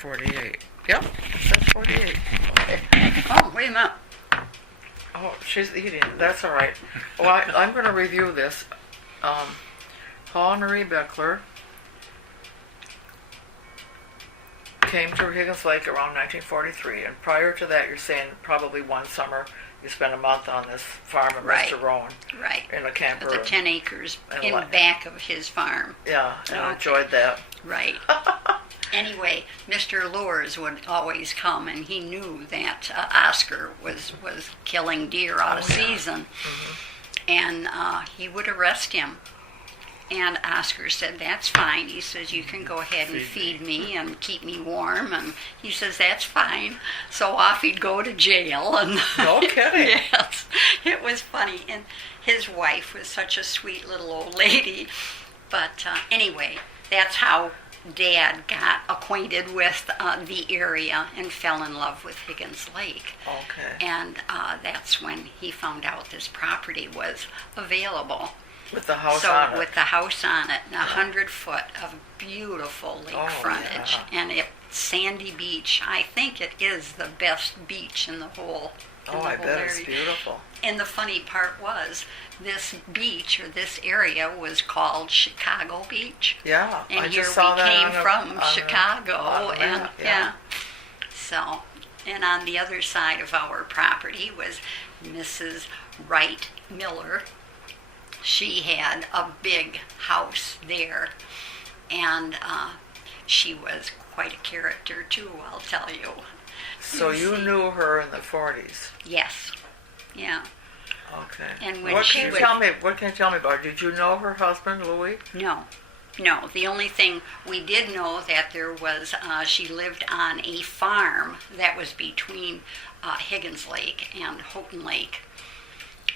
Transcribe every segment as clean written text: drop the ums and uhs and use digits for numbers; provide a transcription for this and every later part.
48. Yep, it says 48. Okay. Oh, wait a minute. Oh, she's eating. That's all right. Well, I'm going to review this. Paul and Marie Boekler came to Higgins Lake around 1943, and prior to that, you're saying probably one summer you spent a month on this farm of Right. Mr. Rowan Right. in a camper. The 10 acres and in back of his farm. Yeah, and I Okay. enjoyed that. Right. Anyway, Mr. Lures would always come, and he knew that Oscar was killing deer out of season. And he would arrest him. And Oscar said, that's fine. He says, you can go ahead and feed me and keep me warm. And he says, that's fine. So off he'd go to jail. And No kidding. Yes, it was funny. And his wife was such a sweet little old lady. But anyway, that's how Dad got acquainted with the area and fell in love with Higgins Lake. Okay. And that's when he found out this property was available. With the house on it. With the house on it, and 100 foot of beautiful lake frontage, and it's sandy beach. I think it is the best beach in the whole. I bet it's beautiful. And the funny part was, this beach or this area was called Chicago Beach. Yeah, And I here just saw we that came from Chicago, on the and map, yeah. So, and on the other side of our property was Mrs. Wright Miller. She had a big house there, and she was quite a character too, I'll tell you. So you knew her in the 40s? Yes, yeah. Okay. And when what she can you was, tell me? What can you tell me about her? Did you know her husband, Louis? No. The only thing we did know that there was, she lived on a farm that was between Higgins Lake and Houghton Lake.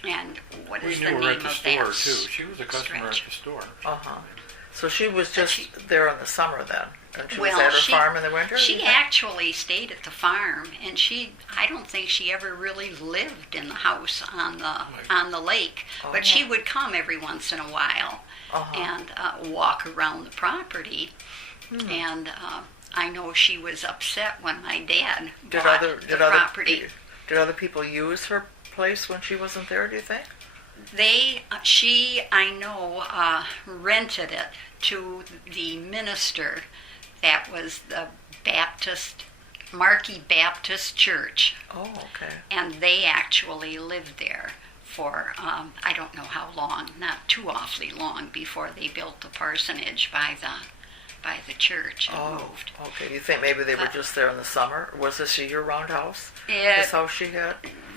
And what is the name of that? We knew her at the store, too. She was a customer at the store. Uh-huh. So she was just there in the summer then? And she was Well, at her farm in the winter? She actually stayed at the farm, and I don't think she ever really lived in the house on the lake. But she would come every once in a while and walk around the property. And I know she was upset when my dad bought the property. Did other people use her place when she wasn't there, do you think? I know, rented it to the minister that was the Marquis Baptist Church. Oh, okay. And they actually lived there for, I don't know how long, not too awfully long, before they built the parsonage by the church and moved. Okay. You think maybe they were just there in the summer? Was this a year-round house? Yeah. This house she had?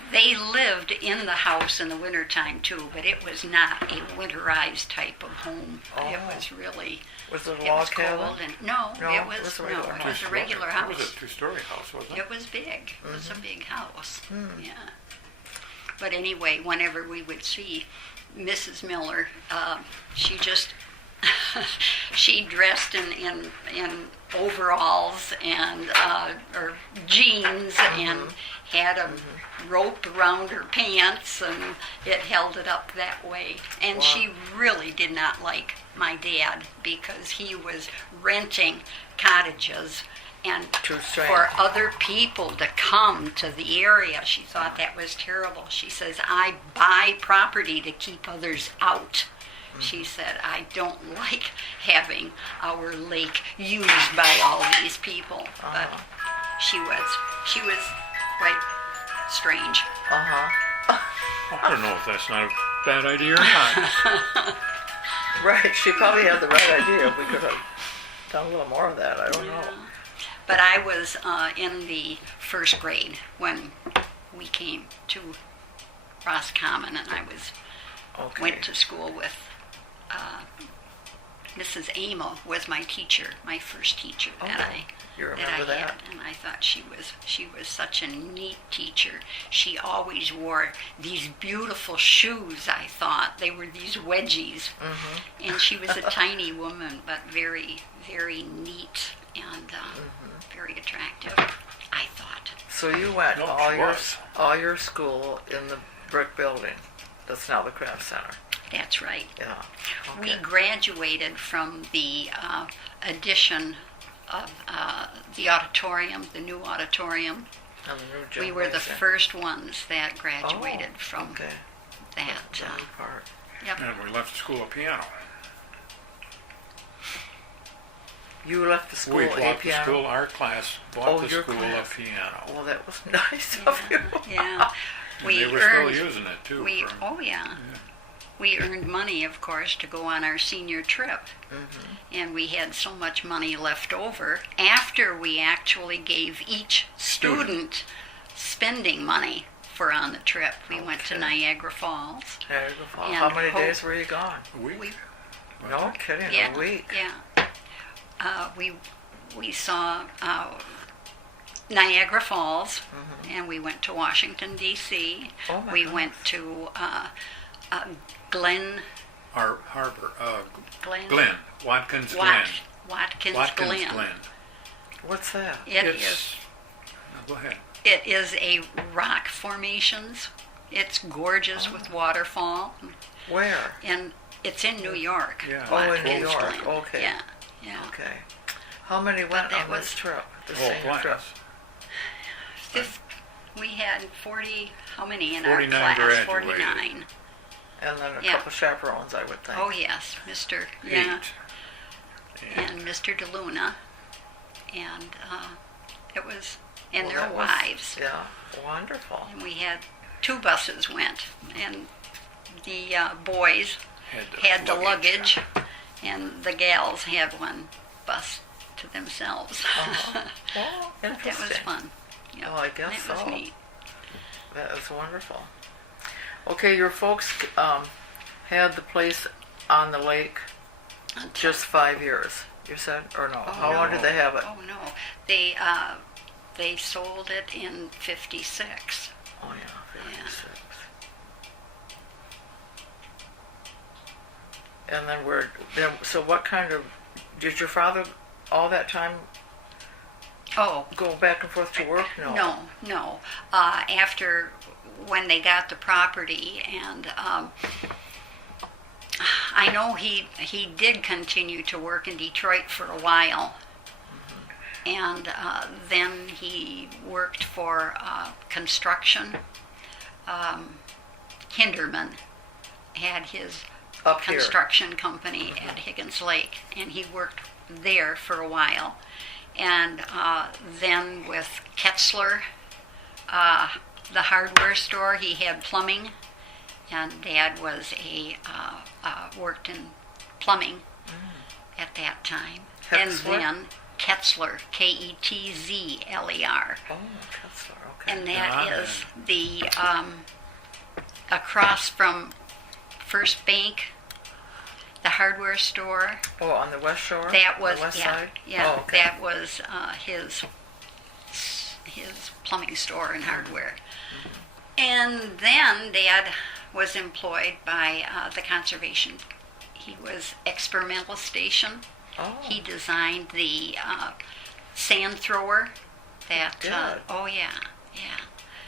They lived in the house in the wintertime too, but it was not a winterized type of home. It was really... Was it a log cabin? Cold and, no, it was a regular house. It was a two-story house, wasn't it? It was big. It was a big house. Yeah. But anyway, whenever we would see Mrs. Miller, she just... she dressed in overalls and or jeans and had a rope around her pants, and it held it up that way. And she really did not like my dad because he was renting cottages and for other people to come to the area. She thought that was terrible. She says, I buy property to keep others out. She said, I don't like having our lake used by all these people. But she was quite strange. I don't know if that's not a bad idea or not. Right, she probably had the right idea. We could have done a little more of that. I don't know. But I was in the first grade when we came to Roscommon, and I went to school with Mrs. Ama was my teacher, my first teacher that I had, and I thought she was such a neat teacher. She always wore these beautiful shoes. I thought they were these wedgies, and she was a tiny woman, but very, very neat and very attractive, I thought. So you went all your school in the brick building that's now the Craft Center. That's right. Yeah. Okay. We graduated from the addition the auditorium, the new auditorium. And the new We were the gymnasium. first ones that graduated Oh, from okay. that. The new part. Yep. And we left school a piano. You left the school We a bought the piano? school, our class Oh, bought the your school class. a piano. Well, that was nice of you. Yeah. And We they were earned, still using it too. we, for- oh yeah. We earned money, of course, to go on our senior trip. And we had so much money left over after we actually gave each student spending money for on the trip. We went to Okay. Niagara Falls. Niagara Falls. And How many Hope- days were you gone? A week? We, No kidding, yeah, a week. yeah. We saw Niagara Falls, and we went to Washington, D.C. Oh my We goodness. went to Glen, Harbor, Glen, Glen, Watkins Wat- Glen. Watkins Glen. What's that? It's, go ahead. It is a rock formations. It's gorgeous with waterfall, Where? and it's in New York. Yeah. Oh, in Watkins New York. Glen. Okay. Yeah, yeah. Okay. How many went that on was- this trip? The Whole senior trip? class. We had 40. How many in 49 our class? graduated. 49. And then a Yeah. couple chaperones, I would think. Oh yes, Mr. Yeah, 8. and Mr. DeLuna, and it was, and Well, their that was- wives. Yeah, wonderful. And we had 2 buses went, and the boys had the luggage, and the gals had one bus to themselves. Uh-huh. Well, That interesting. was fun. Yep. Well, I guess It was so. neat. That is wonderful. Okay, your folks had the place on the lake just 5 years, you said? Or no? How long did they have it? Oh no, they sold it in '56. Oh, yeah, 56. And then so what kind of, did your father all that time Oh, go back and forth to work? No. No. After when they got the property, and I know he did continue to work in Detroit for a while, and then he worked for construction. Hinderman had his Up here. construction company at Higgins Lake, and he worked there for a while. And then with Ketzler, the hardware store, he had plumbing, and Dad was worked in plumbing at that time. And Ketzler? then Ketzler, Ketzler. Oh, Ketzler, okay. And that Ah, is the across from First Bank, the hardware store. Oh, on the West Shore? That was the west yeah, side? yeah. Oh, okay. That was his plumbing store and hardware. And then Dad was employed by the conservation. He was experimental station. Oh, He designed the sand thrower. That Good. oh yeah, yeah.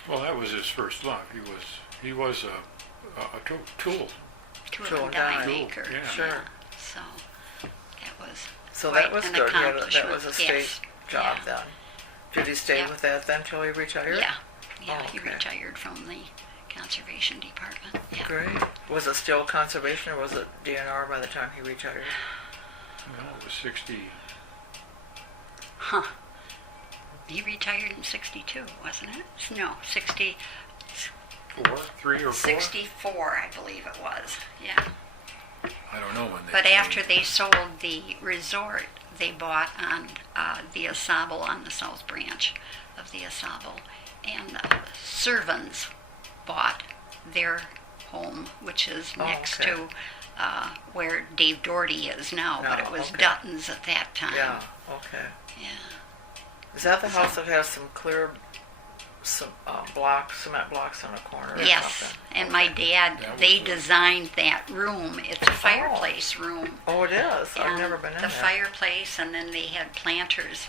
Well, that was his first love. He was a tool. Tool Tool and die die. maker. Yeah. Sure. So that was so quite that was an good. That was accomplishment. a state Yes. job Yeah. then. Did he stay Yeah. with that then till he retired? Yeah, yeah. Oh, He okay. retired from the conservation department. Yeah. Great. Was it still conservation or was it DNR by the time he retired? Well, it was 60. Huh. He retired in '62, wasn't it? No, 3 or 4? 64, I believe it was. Yeah. I don't know when they But changed. after they sold the resort, they bought on the Asable on the South Branch of the Asable, and Servans bought their home, which is Oh, next okay. to where Dave Doherty is now, but No, it was okay. Dutton's at that time. Yeah, okay. Yeah. Is that the house that has some clear cement blocks on a corner or Yes, something? and my dad, That was they it. designed that room. It's a fireplace room. Oh, it is. I've And never been in the there. fireplace, and then they had planters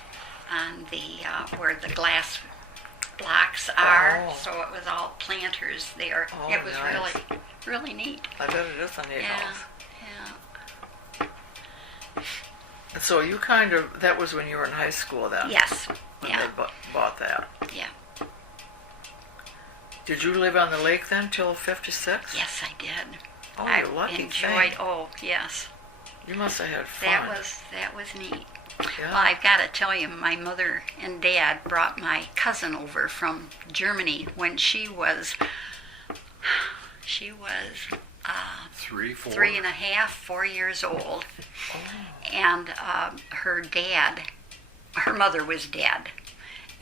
on the where the glass blocks are. Oh. So it was all planters there. Oh, It was nice. really neat. I bet it is a neat Yeah, house. yeah. And so you that was when you were in high school then? Yes. When Yeah. they bought that. Yeah. Did you live on the lake then till 56? Yes, I did. Oh, I you lucky enjoyed. thing. Oh, yes. You must have had fun. That was neat. Yeah. Well, I've got to tell you, my mother and dad brought my cousin over from Germany when she was 3, 4. 3.5, 4 years old. Oh. And her mother was dead,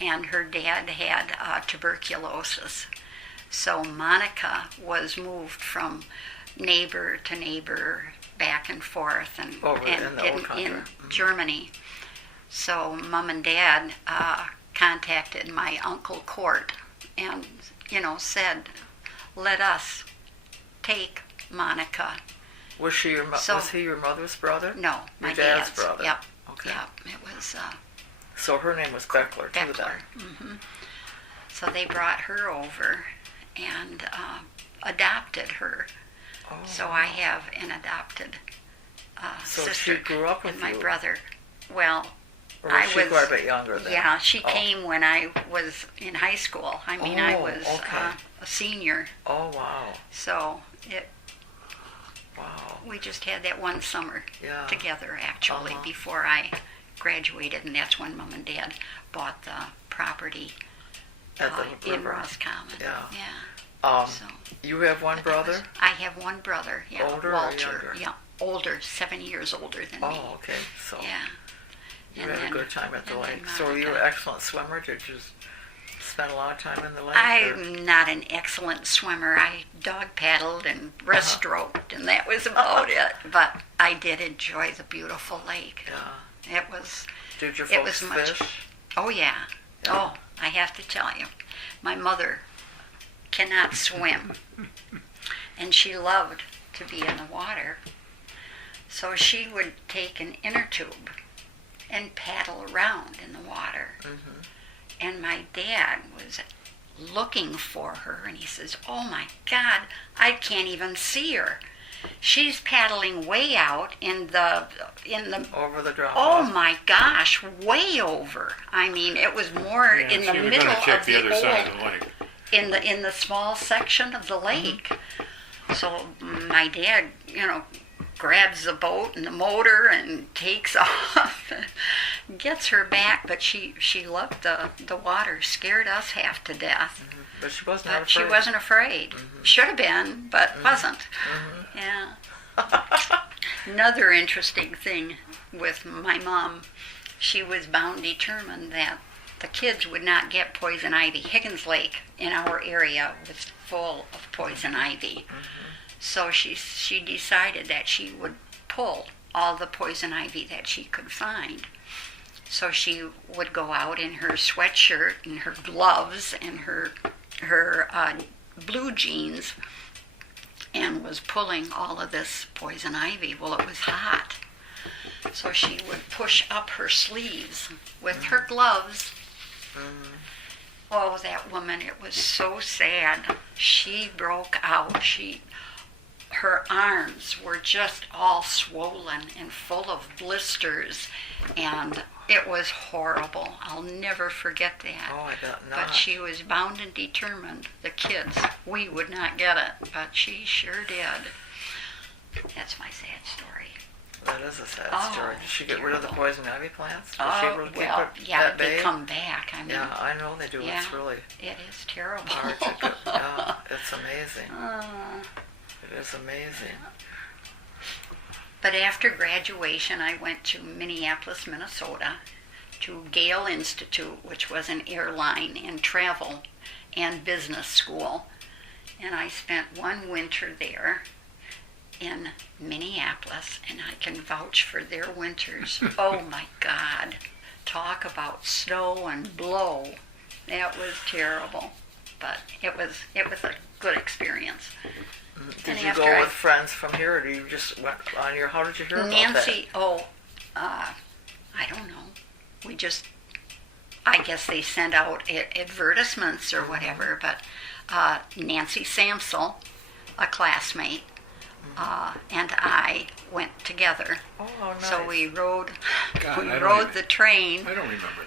and her dad had tuberculosis. So Monica was moved from neighbor to neighbor, back and forth, and Over in the old country. in Germany. So Mom and Dad contacted my Uncle Court and, said, let us take Monica. Was he your mother's brother? No, my Your dad's brother. Yep. Okay. Yep. It was So her name was Boekler too Boekler. then? Hmm. So they brought her over and adopted her. Oh. So I have an adopted So sister she grew up with and my you? brother. Well, Or was she quite a bit younger then? yeah, she Oh. came when I was in high school. I mean, I Oh, was okay. a senior. Oh, wow. So Wow. we just had that one summer Yeah. together, actually, Uh-huh. before I graduated, and that's when Mom and Dad bought the property At the in river. Roscommon. Yeah. Yeah. So You have one brother? I have one brother. Yeah, Older or Walter. younger? Yeah, older, 7 years older than me. Oh, okay. So Yeah. you And had then- a good time at the and lake. then So were you an Monica. excellent swimmer? Did you spend a lot of time in the lake? or- I'm not an excellent swimmer. I dog paddled and breaststroked, and that was about it. But I did enjoy the beautiful lake. Yeah. It was. Did your It folks was much. fish? Oh yeah. Yeah. Oh, I have to tell you, my mother cannot swim, and she loved to be in the water. So she would take an inner tube and paddle around in the water. Mm-hmm. And my dad was looking for her, and he says, "Oh my God, I can't even see her. She's paddling way out in the Over the drop oh off. my gosh, way over. I mean, it was more Yeah, in the she was middle going to check of the the other old, side of the lake. in the small section of the lake. So my dad, grabs the boat and the motor and takes off, and gets her back. But she loved the water, scared us half to death. But she wasn't But afraid. she wasn't afraid. Should have been, but wasn't. Mm-hmm. Yeah. Another interesting thing with my mom, she was bound determined that the kids would not get poison ivy. Higgins Lake in our area was full of poison ivy. So she decided that she would pull all the poison ivy that she could find. So she would go out in her sweatshirt and her gloves and her blue jeans and was pulling all of this poison ivy. Well, it was hot. So she would push up her sleeves with her gloves. Oh, that woman, it was so sad. She broke out. Her arms were just all swollen and full of blisters, and it was horrible. I'll never forget that. Oh, I bet not. But she was bound and determined, the kids, we would not get it, but she sure did. That's my sad story. That is a sad Oh, story. Did she get rid of the terrible. poison ivy plants? Was she able to keep it yeah, that they big? come back. I mean, Yeah, I know they do. Yeah. It's really it is terrible. hard to get. Yeah, it's amazing. Uh, It is amazing. But after graduation, I went to Minneapolis, Minnesota, to Gale Institute, which was an airline and travel and business school. And I spent one winter there in Minneapolis, and I can vouch for their winters. Oh my God. Talk about snow and blow. That was terrible. But it was a good experience. Did And you after go with friends from here, or do you just went on your? How did you hear about that? Nancy, I don't know. I guess they sent out advertisements or whatever, but Nancy Samsel, a classmate, and I went together. Oh, nice. So we rode. God, we I don't rode even- the train. I don't remember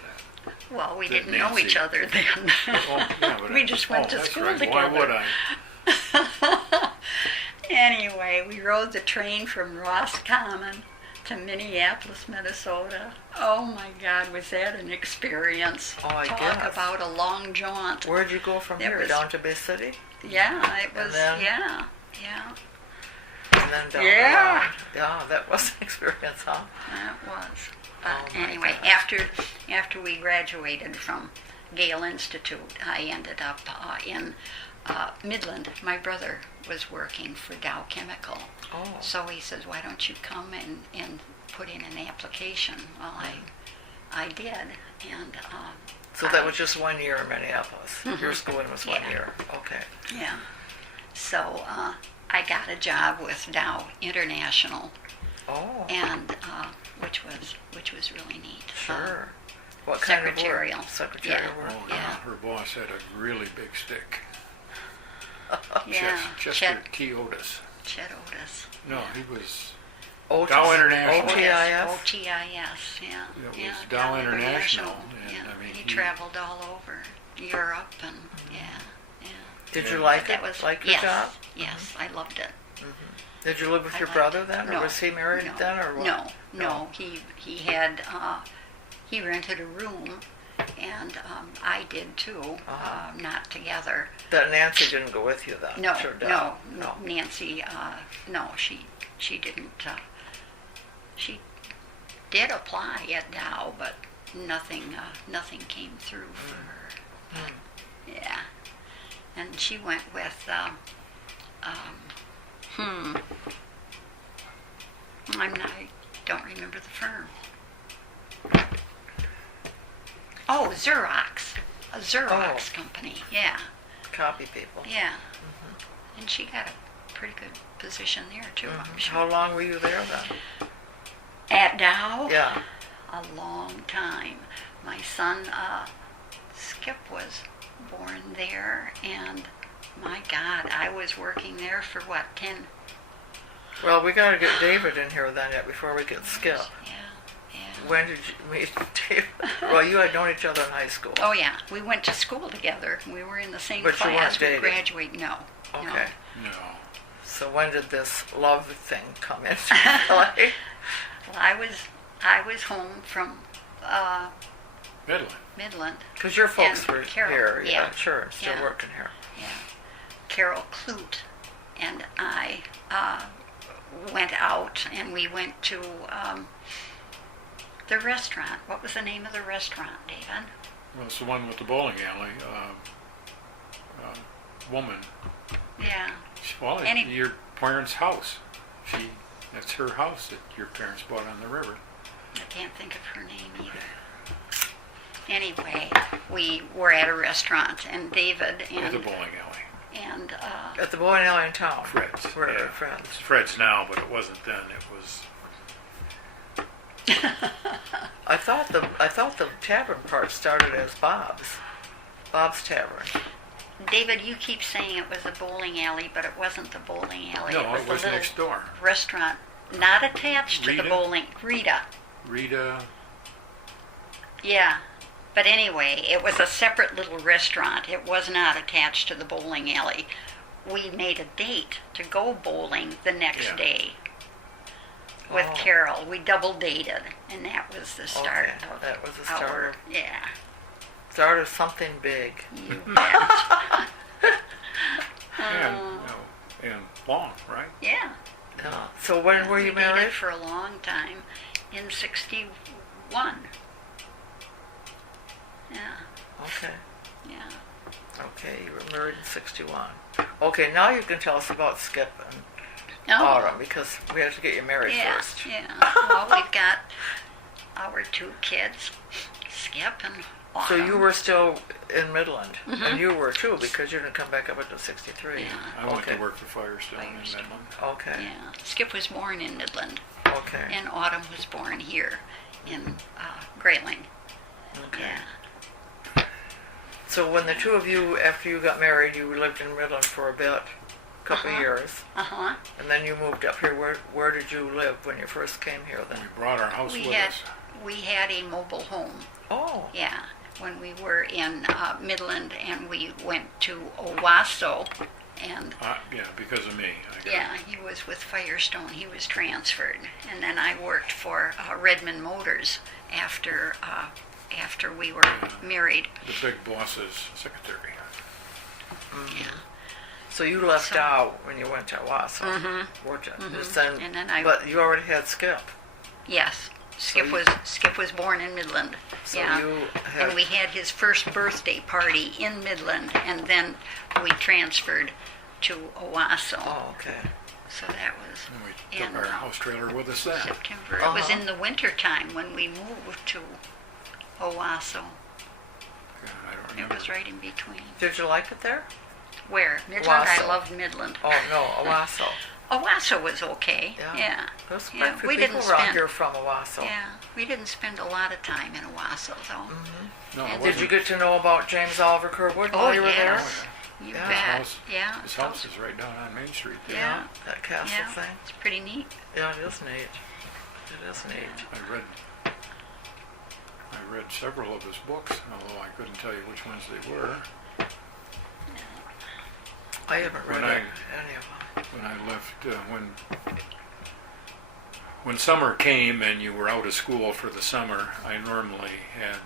that. Well, we That didn't know Nancy- each other then. Oh, yeah, but We just went to that's school right. together. Why would I? Anyway, we rode the train from Roscommon to Minneapolis, Minnesota. Oh my God, was that an experience? Oh, I Talk guess. about a long jaunt. Where'd you go from It here? was- Down to Bay City? Yeah, it was, then- yeah. And then down Yeah. around. Yeah, that was an experience, huh? That was. Oh, my Anyway, gosh. after we graduated from Gale Institute, I ended up in Midland. My brother was working for Dow Chemical. Oh. So he says, why don't you come and put in an application? Well, I did. And So that was just 1 year in Minneapolis. Your schooling was 1 Yeah. year. Okay. yeah. So I got a job with Dow International, Oh, and which was really neat. sure. What kind of secretarial. work? Secretarial Yeah. work. Oh, Yeah. her boss had a really big stick. Yeah, Chester T. Otis. Chet Otis. No, he was Otis? Dow International. OTIS? OTIS, yeah. It yeah, was Dow International, and, Yeah, I mean, he he- traveled all over Europe and yeah. Did Yeah. you like That it? was Like your yes, job? yes, I loved it. Did you live with I your liked brother it. then, or No, was he married no, then, or what? No. He had he rented a room, and I did too. Not together. That Nancy didn't go with you then? No, Sure, no, no. Nancy. No, she didn't. She did apply at Dow, but nothing came through for her. Yeah, and she went with. I don't remember the firm. Oh, Xerox. A Xerox company. Yeah, Copy people. yeah. And she got a pretty good position there too, I'm sure. How long were you there then? At Dow? Yeah. A long time. My son, Skip, was born there, and my God, I was working there for what, 10? Well, we got to get David in here then yet before we get Skip. Yeah. When did you meet David? Well, you had known each other in high school. Oh yeah, we went to school together. We were in the same But you weren't class. We dating? graduated. No. Okay. No. So when did this love thing come into play? Well, I was home from Midland. Midland. Because your folks And were Carol, here. yeah. Sure. Still Yeah. working here. Yeah. Carol Clute and I went out, and we went to the restaurant. What was the name of the restaurant, David? Well, it's the one with the bowling alley. Woman. Yeah. Well, Any- your parents' house. That's her house that your parents bought on the river. I can't think of her name either. Anyway, we were at a restaurant, and David At the and bowling alley. and At the bowling alley in town. Fred's. We're yeah. friends. It's Fred's now, but it wasn't then. It was. I thought the tavern part started as Bob's Tavern. David, you keep saying it was a bowling alley, but it wasn't the bowling alley. No, it it the was little next door. restaurant, not attached to the Rita? bowling. Rita. Rita. Yeah. But anyway, it was a separate little restaurant. It was not attached to the bowling alley. We made a date to go bowling the next Yeah. day with Oh. Carol. We double dated, and that was the start Okay, of that was the our, start. yeah. Start of something big. You bet. And long, right? Yeah. Yeah. So when were you We dated married? for a long time, in 61. Yeah, Okay. yeah. Okay, you were married in 61. Okay, now you can tell us about Skip and Oh, Autumn, because we have to get you married yeah, first. yeah. Well, we've got our 2 kids, Skip and So Autumn. you were still in Midland, and you were too, because you didn't come back up until 63. Yeah. I went Okay. to work for Firestone in Firestone. Midland. Okay, Yeah, Skip was born in Midland, okay, and Autumn was born here in Grayling. okay. Yeah. So when the two of you, after you got married, you lived in Midland for a bit, couple of years, Uh-huh. and then you moved up here. Where did you live when you first came here then? We brought our house We with had, us. we had a mobile home. Oh, Yeah, when we were in Midland, and we went to Owasso, and Yeah, because of me. yeah, he was with Firestone. He was transferred, and then I worked for Redmond Motors after we were married. The big boss's secretary. Yeah. so you left So- out when you went to Owasso, weren't you? Just then- And then I- but you already had Skip. Yes, Skip you- was born in Midland. So yeah, you had, and we had his first birthday party in Midland, and then we transferred to Owasso. oh, okay. So that was And we took in our house trailer with us then. September. It was Uh-huh. in the winter time when we moved to Owasso. Yeah, I don't It remember. was right in between. Did you like it there? Where? Midland? I Owasso. loved Midland. Oh, no, Owasso. Owasso was okay. Yeah. Yeah. There's quite Yeah, a few we people didn't around spend- here from Owasso. Yeah. We didn't spend a lot of time in Owasso, though. No, it And Did you wasn't. get to know about James Oliver Kerwood Oh, while you were yes. there? Oh, You Yeah. bet. House- Yeah. His house is right down on Main Street. there. Yeah. That castle Yeah. thing. It's pretty neat. Yeah, it is neat. It is neat. I read several of his books, although I couldn't tell you which ones they were. I haven't read When I- any of them. When I left, when summer came and you were out of school for the summer, I normally had,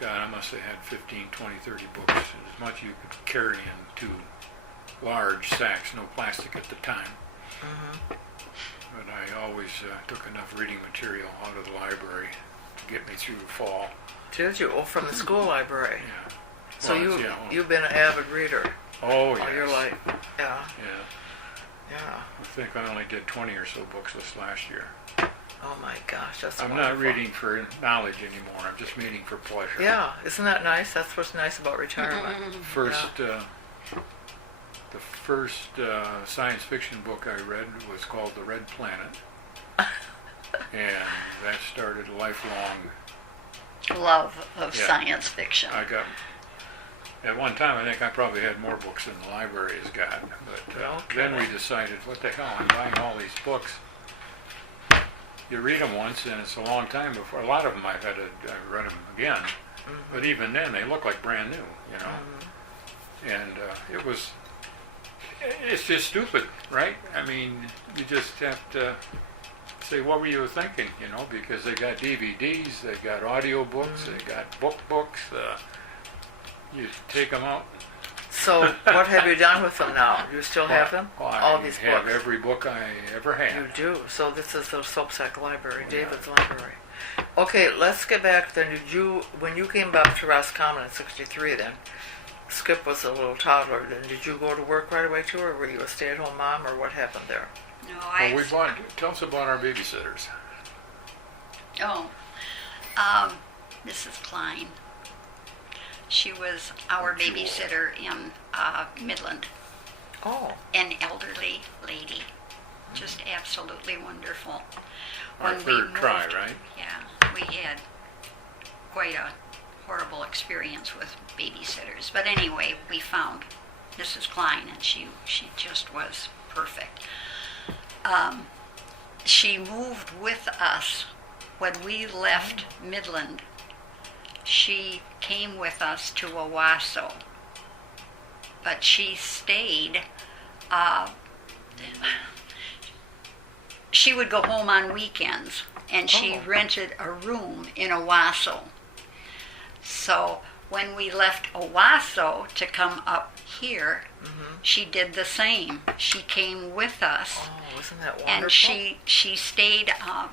God, I must have had 15, 20, 30 books, as much as you could carry in two large sacks, no plastic at the time. But I always took enough reading material out of the library to get me through the fall. Did you? Oh, from the school library. Yeah. So Well, you, yeah, you've been an avid reader Oh, yes. all your life. Yeah, Yeah. yeah. I think I only did 20 or so books this last year. Oh my gosh, that's I'm wonderful. not reading for knowledge anymore. I'm just reading for pleasure. Yeah, isn't that nice? That's what's nice about retirement. The first science fiction book I read was called The Red Planet, and that started a lifelong. Love of Yeah. science fiction. I got at one time I think I probably had more books than the library has got, but Okay. then we decided, what the hell? I'm buying all these books. You read them once, and it's a long time before. A lot of them I read them again, but even then they look like brand new, you know. And it's just stupid, right? I mean, you just have to say, what were you thinking, you know, because they got DVDs, they got audio books, they got books. You take them out. So, what have you done with them now? You still have them? Well, All I these have books? every book I ever had. You do. So this is the Sopscak Library, Yeah. David's library. Okay, let's get back then. When you came back to Roscommon in '63 then, Skip was a little toddler then, did you go to work right away too, or were you a stay-at-home mom, or what happened there? No, Well, tell us about our babysitters. Mrs. Klein. She was our babysitter in Midland, Oh, an elderly lady, just absolutely wonderful. Our When we third try, moved- right? Yeah, we had quite a horrible experience with babysitters. But anyway, we found Mrs. Klein, and she just was perfect. She moved with us when we left Midland. She came with us to Owasso, but she stayed. She would go home on weekends, and she Oh. rented a room in Owasso. So when we left Owasso to come up here, she did the same. She came with us. oh, isn't that wonderful? And she stayed,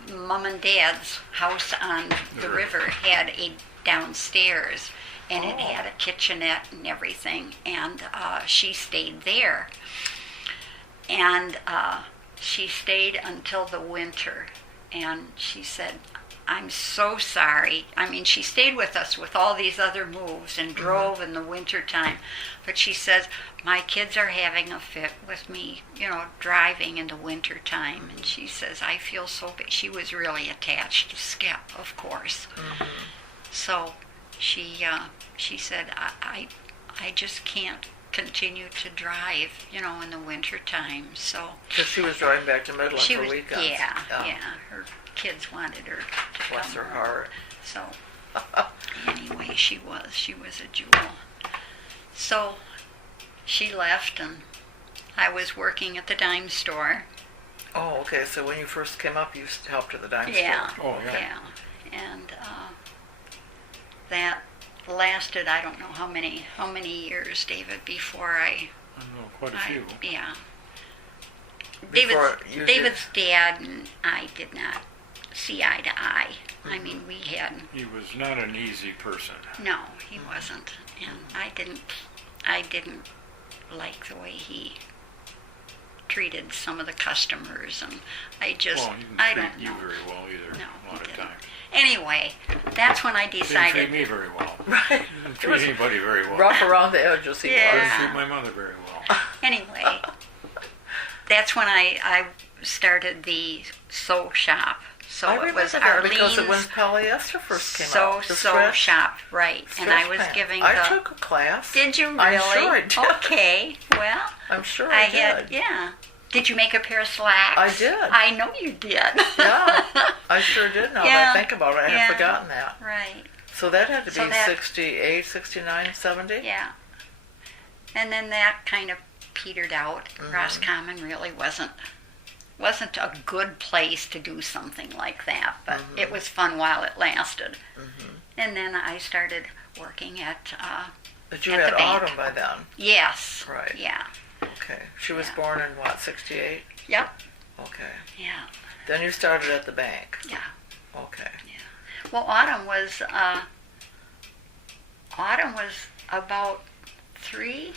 Mom and Dad's house on the river had a downstairs, and it had a kitchenette and everything, and she stayed there. And she stayed until the winter, and she said, I'm so sorry. I mean, she stayed with us with all these other moves and drove in the winter time. But she says, my kids are having a fit with me, driving in the winter time. And she says, I feel so bad. She was really attached to Skip, of course. So she said, I just can't continue to drive, in the winter time. So Because she was driving back to Midland she for was, weekends. yeah. Her kids wanted her to Bless come her home. heart. So anyway, she was a jewel. So she left, and I was working at the dime store. Oh, okay. So when you first came up, you helped at the dime Yeah. store. Oh, yeah. And that lasted, I don't know how many years, David, before I know, quite a few. Yeah. Before you David's dad and I did not see eye to eye. I mean, we had, He was not an easy person. no, he wasn't. And I didn't like the way he treated some of the customers, and I just, Well, he didn't I treat don't you know. very well either, No, a lot he of didn't. times. Anyway, that's when I Didn't treat decided. me very well. Right. Didn't It treat was anybody very well. rough around the edges, he Yeah. was. Didn't treat my mother very well. Anyway, that's when I started the sew shop. So I it remember was that because Arlene's it when polyester first came sew out. The sew stretch- shop, right? And I stretch was pant. giving I the. took a class. Did you really? I'm sure I did. Okay. Well, I'm sure I I had. did. Yeah. Did you make a pair of slacks? I did. I know you did. Yeah, I sure did now Yeah. that I think about it. I Yeah. had forgotten that. Right. So that had to So be that- 68, 69, 70? Yeah. And then that kind of petered out. Mm-hmm. Roscommon really wasn't a good place to do something like that, but Mm-hmm. it was fun while it lasted. And then I started working at But you At had the bank. Autumn by then. yes, Right. yeah, Okay. She was Yeah. born in what, 68? yep, Okay. yeah, Then you started at the bank. yeah. Okay. Well, Autumn was about 3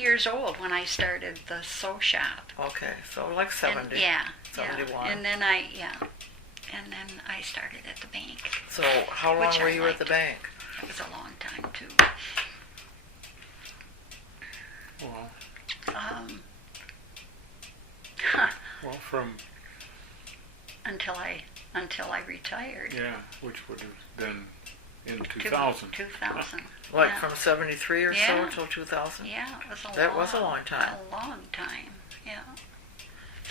years old when I started the sew shop. Okay. So like 70. And, yeah, 71. yeah. And then I started at the bank. So how long Which were I you at the liked. bank? It was a long time too. Well, Um, from, until I retired. yeah, which would have been in 2000. 2000. Like yeah. from 73 or so Yeah. till 2000? Yeah, it was That was a long time. A long time. Yeah.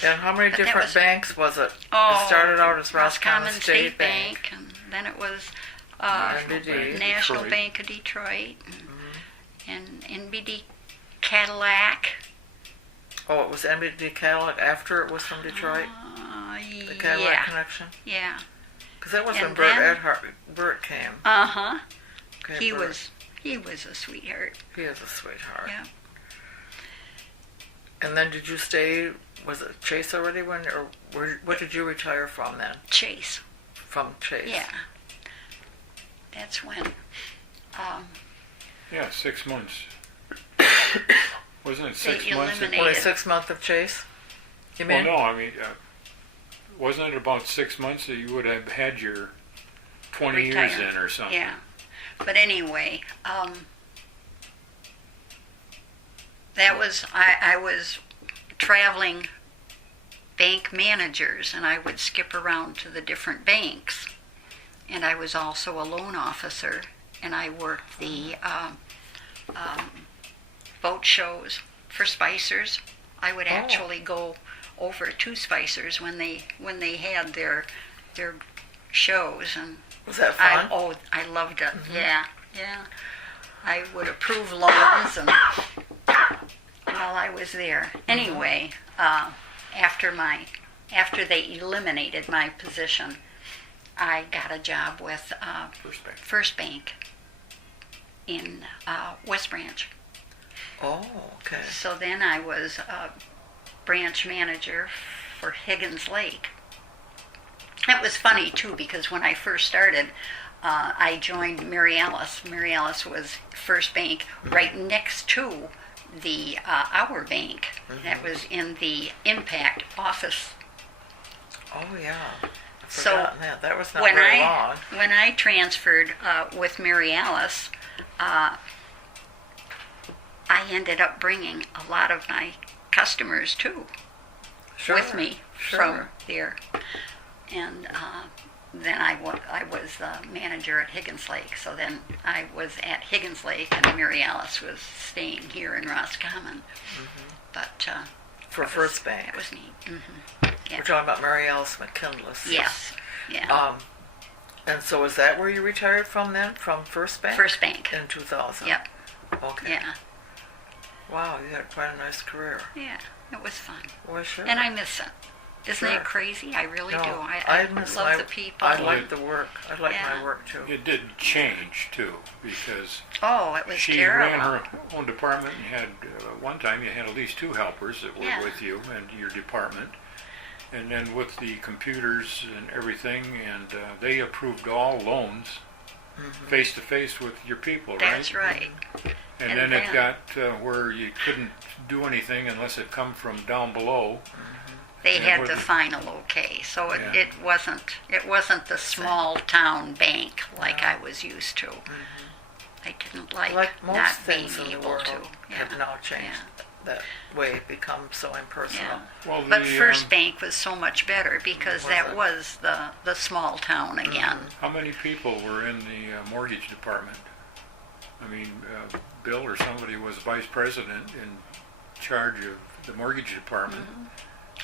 And how many But that different was- banks was it? Oh, It started out as Roscommon Roscommon State Bank. and then it was NBD. National Detroit. Bank of Detroit, and NBD Cadillac. Oh, it was MBD Cadillac after it was from Detroit? The Cadillac Yeah, connection? yeah. Because that was when And Bert then- Bert came. Uh-huh. Okay, He Bert. was a sweetheart. He is a sweetheart. Yeah. And then did you stay, was it Chase already when, or what did you retire from then? Chase. From Chase? Yeah. That's when. Yeah, 6 months. Wasn't it They 6 months? eliminated- Only 6 months of Chase? You Well, mean? no, I mean, wasn't it about 6 months that you would have had your 20 years Retire. in or something? Yeah. But anyway, that was, I was traveling bank managers, and I would skip around to the different banks. And I was also a loan officer, and I worked the boat shows for Spicers. I would actually go over to Spicers when they had their shows, and Was that fun? I loved it. Yeah. I would approve loans and while I was there. Anyway, after they eliminated my position, I got a job with First bank. First Bank in West Branch. Oh, okay. So then I was branch manager for Higgins Lake. That was funny too, because when I first started, I joined Mary Alice. Mary Alice was First Bank right next to the our bank. That was in the Impact office. Oh, yeah. I've So, forgotten that. That was not when very long. When I transferred with Mary Alice, I ended up bringing a lot of my customers too Sure. with me Sure. from there, and then I was the manager at Higgins Lake. So then I was at Higgins Lake, and Mary Alice was staying here in Roscommon. But For First Bank. That was neat. Yeah. We're talking about Mary Alice McKinless. Yes. Yeah. And so is that where you retired from then? From First Bank? First Bank. In 2000? Yep. Okay. Yeah. Wow, you had quite a nice career. Yeah. It was fun. Well, sure. And I miss it. Isn't Sure. it crazy? I really No, do. I miss love the people. I like the work. I like Yeah. my work too. It did change too, because Oh, it was she terrible. ran her own department and had, one time you had at least 2 helpers that were Yeah. with you and your department. And then with the computers and everything, and they approved all loans face to face with your people, right? That's right. And And then it then- got where you couldn't do anything unless it come from down below. They Yeah, had what the the- final okay, so Yeah. it wasn't the small town bank like I was used to. I didn't like Most not things being in the able world to. Yeah. have now changed that way, become so impersonal. Well, But the, First Bank was so much better because Was that it? was the small town again. how many people were in the mortgage department? I mean, Bill or somebody was vice president in charge of the mortgage department.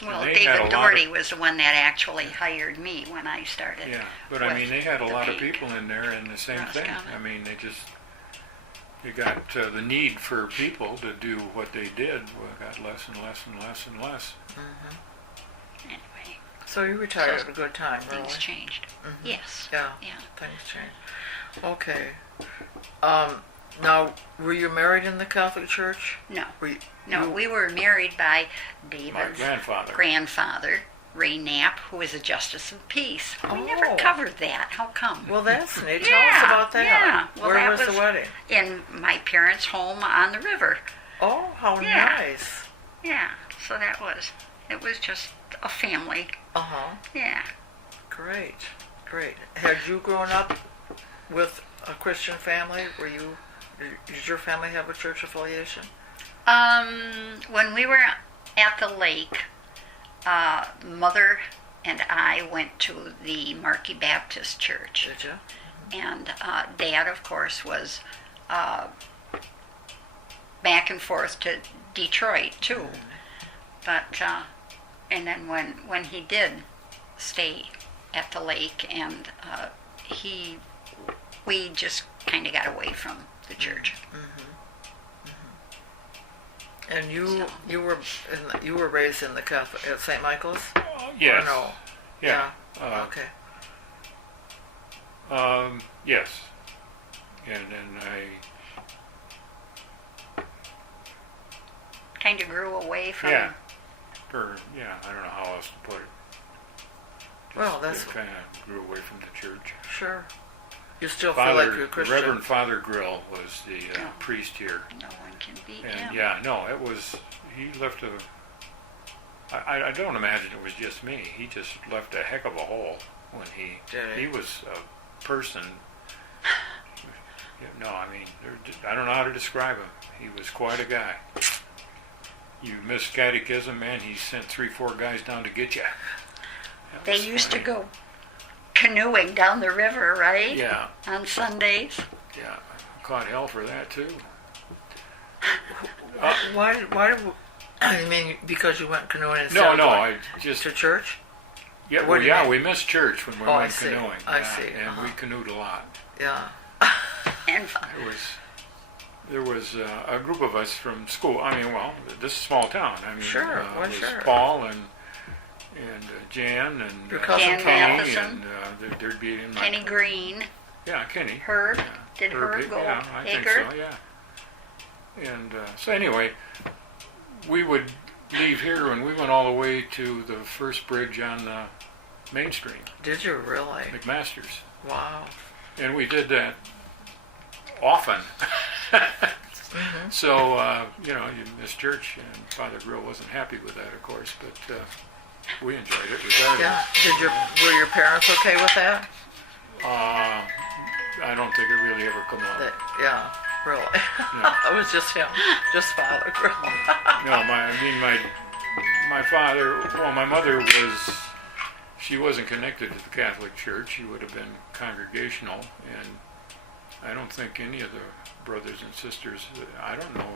Well, they had a David lot Doherty was the one that actually hired me when I started. Yeah, but I with mean, they had a the lot of bank. people in there, and the same thing. Roscommon. I mean, you got the need for people to do what they did got less and less and less and less. Anyway, So you retired So at a good time, really. things changed. Yes. Yeah, Yeah. things changed. Okay. Now, were you married in the Catholic Church? No. Were you, No, you- we were married by My David's grandfather. grandfather, Ray Knapp, who was a justice of peace. We never Oh. covered that. How come? Well, that's neat. Tell us about that. Yeah. Well, Where that was the wedding? In my parents' home on the river. Oh, how Yeah. nice. Yeah. So it was just a family. Uh-huh. Yeah. Great. Great. Had you grown up with a Christian family? Did your family have a church affiliation? When we were at the lake, Mother and I went to the Marquis Baptist Church. Did you? And Dad, of course, was back and forth to Detroit too. But and then when he did stay at the lake, and we just kind of got away from the church. And you So- you were raised in the Catholic at St. Michael's? Yes. Or no? Yeah. Okay. Yes. And then Kind of grew away from. I don't know how else to put it. Well, that's kind of grew away from the church. sure. You still feel like you're a Christian? Reverend Father Grill was the Oh. priest here. No one can beat And him. yeah, no, it was, he left I don't imagine it was just me. He just left a heck of a hole when Did he? he was a person. No, I mean, I don't know how to describe him. He was quite a guy. You missed catechism, man, he sent 3-4 guys down to get you. That They was used to funny. go canoeing down the river, right? Yeah, On Sundays. yeah. Caught hell for that too. Why? I mean, because you went canoeing instead No, of no, going I just to church? yeah, What well, do you yeah, mean? we missed church when we Oh, I went see. canoeing. I yeah, see. and we canoed a lot. Yeah. And There was a group of us from school. I mean, well, this is a small town. I mean, Sure, well, it was sure. Paul and Jan and Your cousin Dan Kenny Matheson. and there'd be in my Kenny Green. yeah, Kenny. Herb. Yeah. Did Herb go? Yeah, I think Hager? so. Yeah. And so anyway, we would leave here and we went all the way to the first bridge on Main Street, Did you really? McMaster's. Wow. And we did that often. So, you missed church, and Father Grill wasn't happy with that, of course, but we enjoyed it regardless. Yeah. Were your parents okay with that? I don't think it really ever come up. Yeah, really. No. It was just him, just Father Grill. No, my father, well, my mother she wasn't connected to the Catholic Church. She would have been congregational, and I don't think any of the brothers and sisters, I don't know.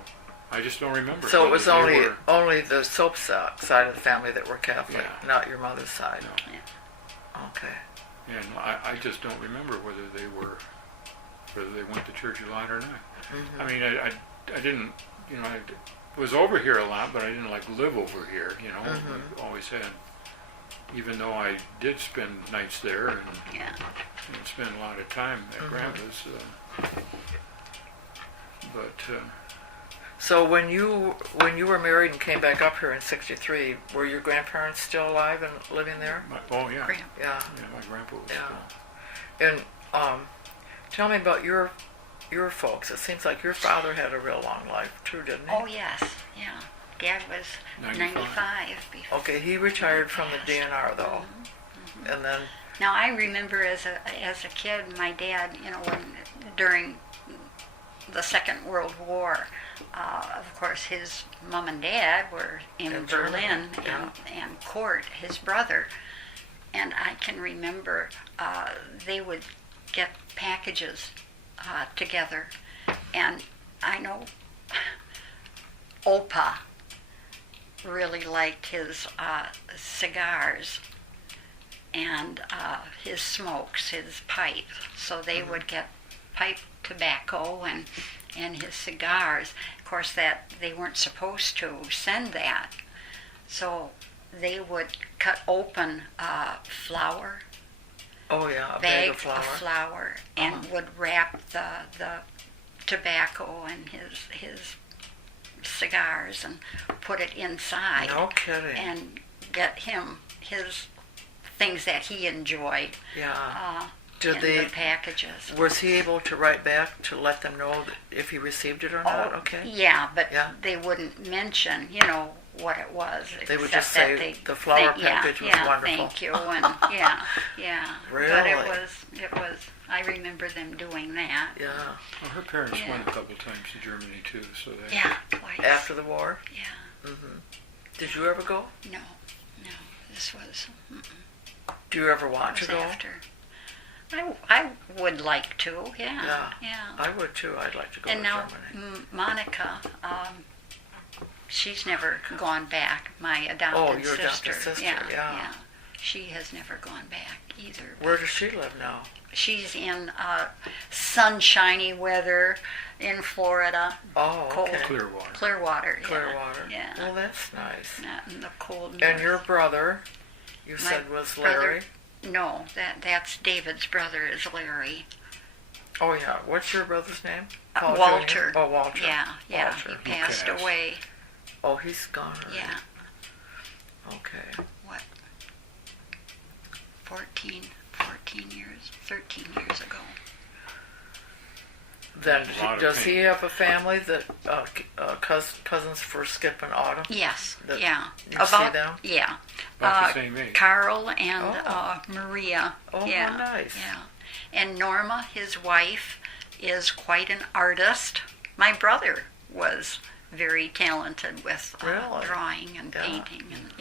I just don't remember. So it was whether they only the Sopscak side of the family that were Catholic, Yeah. not your mother's side. No. Okay. And I just don't remember whether they went to church a lot or not. Mm-hmm. I mean, I didn't, I was over here a lot, but I didn't like live over here, Mm-hmm. I always had, even though I did spend nights there and spend a lot of time at Mm-hmm. Grandpa's, but So when you were married and came back up here in '63, were your grandparents still alive and living there? oh yeah, Yeah. my grandpa was Yeah. And tell me about your folks. It seems like your father had a real long life too, didn't he? Oh, yes, yeah. Dad was 95 before. Okay, he retired from the DNR though, Mm-hmm. and then. Now, I remember as a kid, my dad, during the Second World War, of course, his mom and dad were in Berlin, and Kurt, his brother, and I can remember they would get packages together, and I know Opa really liked his cigars and his smokes, his pipe, so they would get pipe tobacco and his cigars. Of course, that they weren't supposed to send that, so they would cut open flour, Oh yeah, a bag bag of flour. and would wrap the tobacco and his cigars and put it inside. No kidding. And get him his things that he enjoyed. Yeah. In the packages. Was he able to write back to let them know that if he received it or not? Okay. Yeah, but Yeah. they wouldn't mention, what it was. They would except just say that the flower package was wonderful. Thank you, and yeah. Really? But it was. I remember them doing that. Yeah. well, her parents Yeah. went a couple times to Germany too, so they Yeah, twice. After the war? Yeah. Mm-hmm. Did you ever go? No. This was. Do you ever want was to go? after. I would like to. Yeah. I would too. I'd like to go And to now Germany. Monica, she's never gone back. My adopted Oh, your sister. adopted sister, Yeah. yeah. She has never gone back either. Where does she live now? She's in sunshiny weather in Florida. Oh, Cold. okay. Clearwater. Clearwater. Clearwater. Yeah. Well, that's nice. Not in the cold. And north. your brother, you My said was brother- Larry? No, that's David's brother is Larry. Oh, yeah. What's your brother's name? Walter. Jr.? Oh, Walter. Yeah. Walter. He passed passed. away. Oh, he's gone already. Yeah. Okay. What? 13 years, 13 years ago. Then A lot of does he pain. have a family that cousins for Skip and Autumn? Yes, That- yeah. you see them? Yeah. About the same age. Carl and Oh. Maria. Oh, yeah. how nice. Yeah. And Norma, his wife, is quite an artist. My brother was very talented with Really? drawing and Yeah. painting and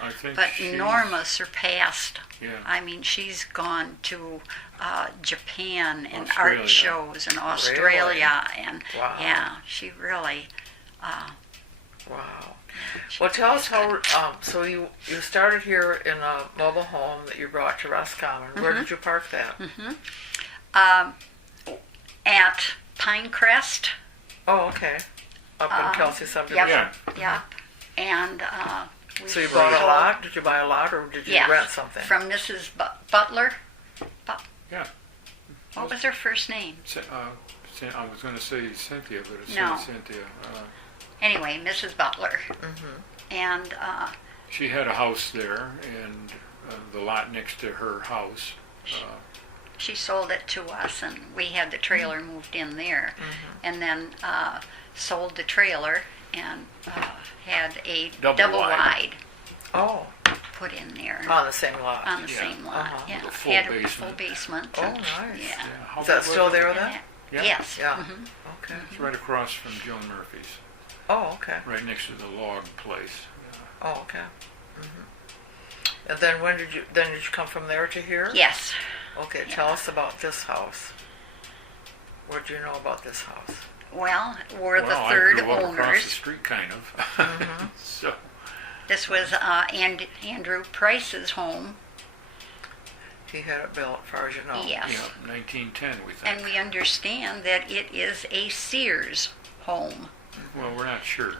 I think But she's- Norma surpassed. Yeah. I mean, she's gone to Japan and Australia. art shows in Australia, and Wow. yeah, she really. Wow. she Well, tell was us how. good. So you started here in a mobile home that you brought to Roscommon. Where Mm-hmm. did you park that? At Pinecrest. Oh, okay. Up in Kelsey subdivision. Yep. Yeah. Yep. And we So you bought a sold- lot? Did you buy a lot, or did you Yes, rent something? from Mrs. Butler. Yeah. What was her first name? I was going to say Cynthia, but it's No. not Cynthia. Anyway, Mrs. Butler. Mm-hmm. And She had a house there, and the lot next to her house. she sold it to us, and we had the trailer moved in there, and then sold the trailer and had a Double double wide. wide Oh, put in there on the same lot. on the Yeah. same lot. Uh-huh. Yeah, With a full had a basement. full basement. Oh, and- nice. Yeah. How Is that big still was it? there And then? that- Yeah. Yes. Yeah. mhm. Okay. It's right across from Joan Murphy's, Oh, okay. right next to the log place. Oh, okay. And then when did you come from there to here? Yes. Okay, Yeah. tell us about this house. What do you know about this house? Well, we're the Well, third I grew up across the owners. street, kind of. Mm-hmm. So, This was Andrew Price's home, He had it built, as far as you know. yes. yeah, 1910, we think. And we understand that it is a Sears home. Well, we're not sure.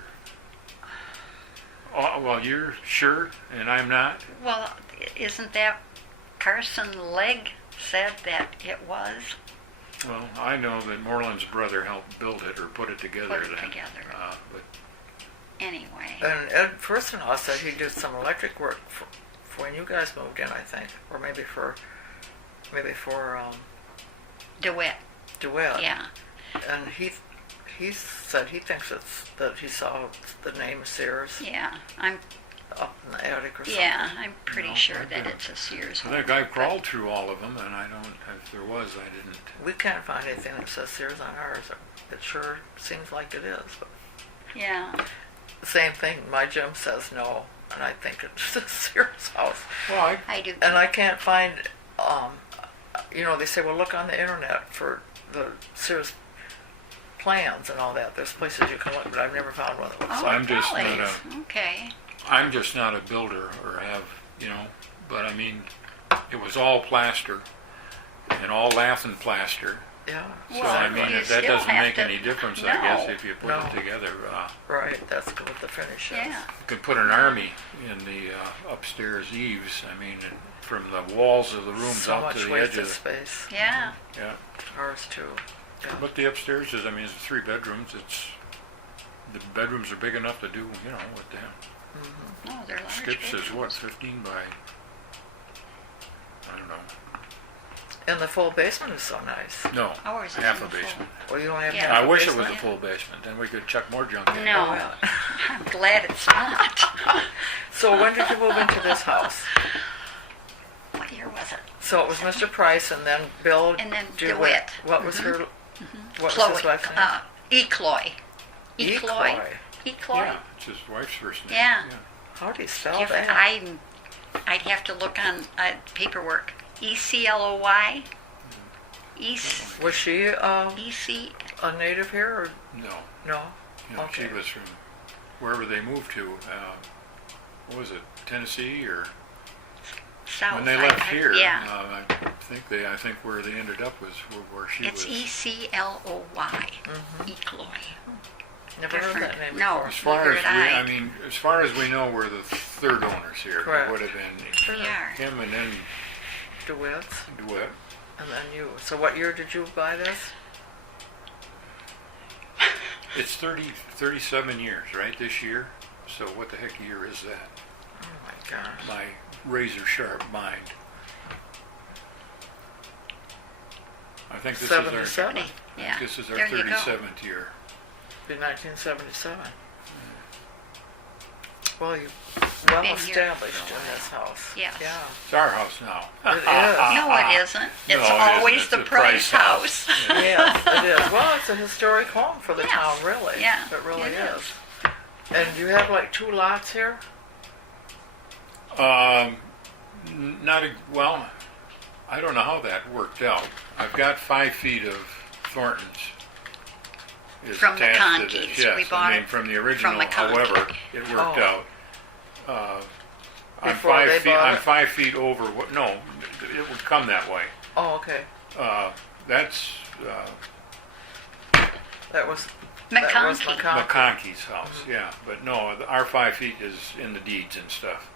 Oh, well, you're sure, and I'm not. Well, isn't that Carson Legg said that it was? Well, I know that Moreland's brother helped build it or put it together. Put it then. together. But Anyway, And Ed Furstenhoff said he did some electric work for when you guys moved in, I think, or maybe for DeWitt, DeWitt. yeah. And he said he thinks that he saw the name Sears Yeah, I'm up in the attic or something. yeah, I'm pretty No, sure I that didn't. it's a Sears I home. think I crawled through all of them, and I don't. If there was, I didn't. We can't find anything that says Sears on ours. It sure seems like it is. But Yeah, the same thing. My gym says no, and I think it's a Sears house. Well, I do. And I can't find. They say, well, look on the internet for the Sears plans and all that. There's places you can look, but I've never found one that looks Oh, like. I'm just really? not Okay. I'm just not a builder or have, but I mean, it was all plaster and all lath and plaster. Yeah. So Well, I mean, you if that still doesn't have make to- any difference, No. I guess, if you put No. it together. Right. That's good with the finish. Yeah. You could put an army in the upstairs eaves. I mean, and from the walls of the rooms So out much to the edge wasted of space. Yeah. yeah. Ours too. Yeah. But the upstairs is, I mean, it's 3 bedrooms. The bedrooms are big enough to do, what the hell. No, they're large. Skip says bedrooms. what, 15 by, I don't know. And the full basement is so nice. No, Ours is half in a the full. basement. Well, you don't have Yeah. half I a wish it was basement? a full basement, then we could chuck more junk in. No. Oh, yeah. I'm glad it's not. So when did you move into this house? What year was it? So it was Mr. Price and then Bill And then DeWitt. DeWitt. What was her? What was Chloe. his wife's name? Ecloy. Ecloy. Ecloy. Yeah, it's his wife's first name. Yeah. How do you spell If that? I'd have to look on paperwork. Ecloy. Was she EC. a native here or No, no? she Okay. was from wherever they moved to. What was it, Tennessee or? South. When they left here, Yeah. I think where they ended up was where she It's was. Ecloy. Ecloy. Never heard that Different. name No. before. As far Neither as did I. as far as we know, we're the third owners here. Correct. It would have been We are. him and then DeWitt's DeWitt. and then you. So what year did you buy this? It's 37 years, right, this year? So what the heck year is that? Oh my gosh. My razor sharp mind. I think this is our 77. Yeah. this is our There you go. 37th year. Be 1977. Well, you well Been here established for a in this house. Yes. Yeah. It's our house now. It is. No, it isn't. It's No, it always isn't. the It's a Price Price house. house. Yes, it is. Well, it's a historic home for the Yes. town, really. Yeah, It really it is. And you have like 2 lots here? Well, I don't know how that worked out. I've got 5 feet of Thornton's. Is From the attached to this. Conkeys. Yes, We bought I mean it from the original. from the Conkey. However, it worked Oh. out. I'm Before they 5 feet. bought I'm it? 5 feet over. No, it would come that way. Oh, okay. That's That was McConkey. McConkey's house. Yeah, but no, our 5 feet is in the deeds and stuff.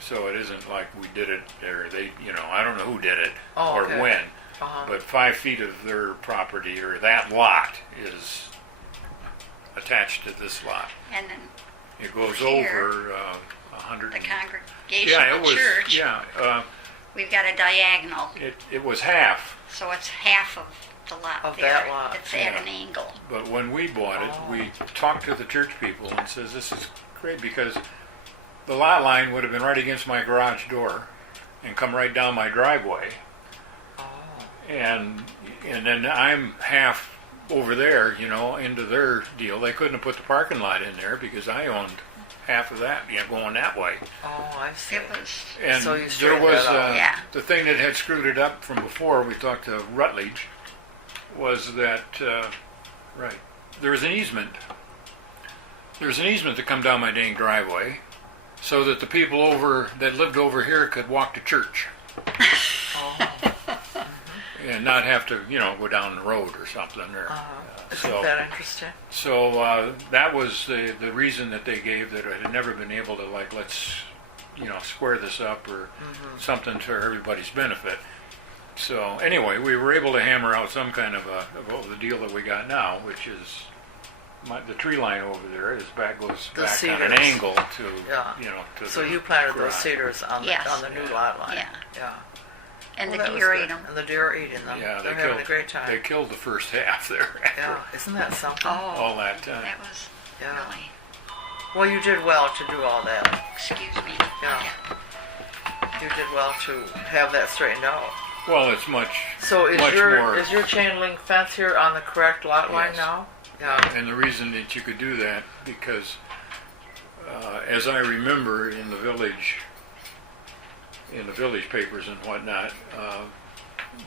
So it isn't like we did it, or they, I don't know who did it Oh, or okay. when. Uh-huh. But 5 feet of their property, or that lot, is attached to this lot. And then It goes Here, over 100. the congregational Yeah, it was. church, Yeah, we've got a diagonal. it was half. So it's half of the lot Of there. that lot, It's at yeah. an angle. But when we bought it, Oh. we talked to the church people and says this is great because the lot line would have been right against my garage door and come right down my driveway. Oh. And then I'm half over there, into their deal. They couldn't have put the parking lot in there because I owned half of that, going that way. Oh, I see. It was, And So you there straightened was that out. Yeah. the thing that had screwed it up from before. We talked to Rutledge. Was that right? There's an easement. There's an easement to come down my dang driveway, so that the people that lived over here could walk to church Oh, and not have to, go down the road or something. Or isn't that interesting? so that was the reason that they gave, that it had never been able to, let's square this up or something to everybody's benefit. So anyway, we were able to hammer out some kind of the deal that we got now, which is the tree line over there goes back on an cedars. angle to to So the you planted those garage. cedars on Yes. the new lot line. Yeah. Yeah. and Well, the that was deer good. ate them. And the deer are eating them. Yeah, They're having a great time. They killed the first half there. Yeah, isn't that something? All that time. That was Yeah. really, Well, you did well to do all that. excuse me. Yeah. You did well to have that straightened out. Well, it's much So is much more. your chain link fence here on the correct lot line Yes. now? Yeah. And the reason that you could do that, because as I remember in the village papers and whatnot,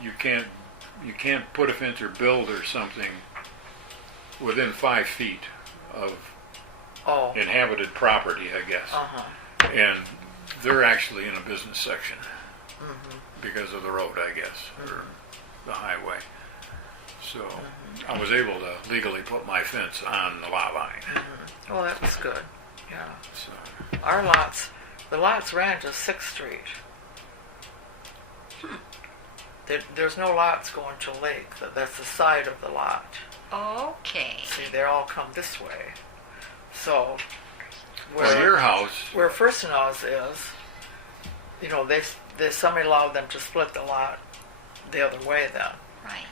you can't put a fence or build or something within 5 feet of Oh. inhabited property, I guess. Uh-huh. And they're actually in a business section because of the road, I guess, or the highway. So I was able to legally put my fence on the lot line. Well, that was good. Yeah. So Our the lots ran to 6th Street. There's no lots going to Lake. That's the side of the lot. Okay. See, they all come this way. So, well, your house, where First and Oz is, somebody allowed them to split the lot the other way then, Right.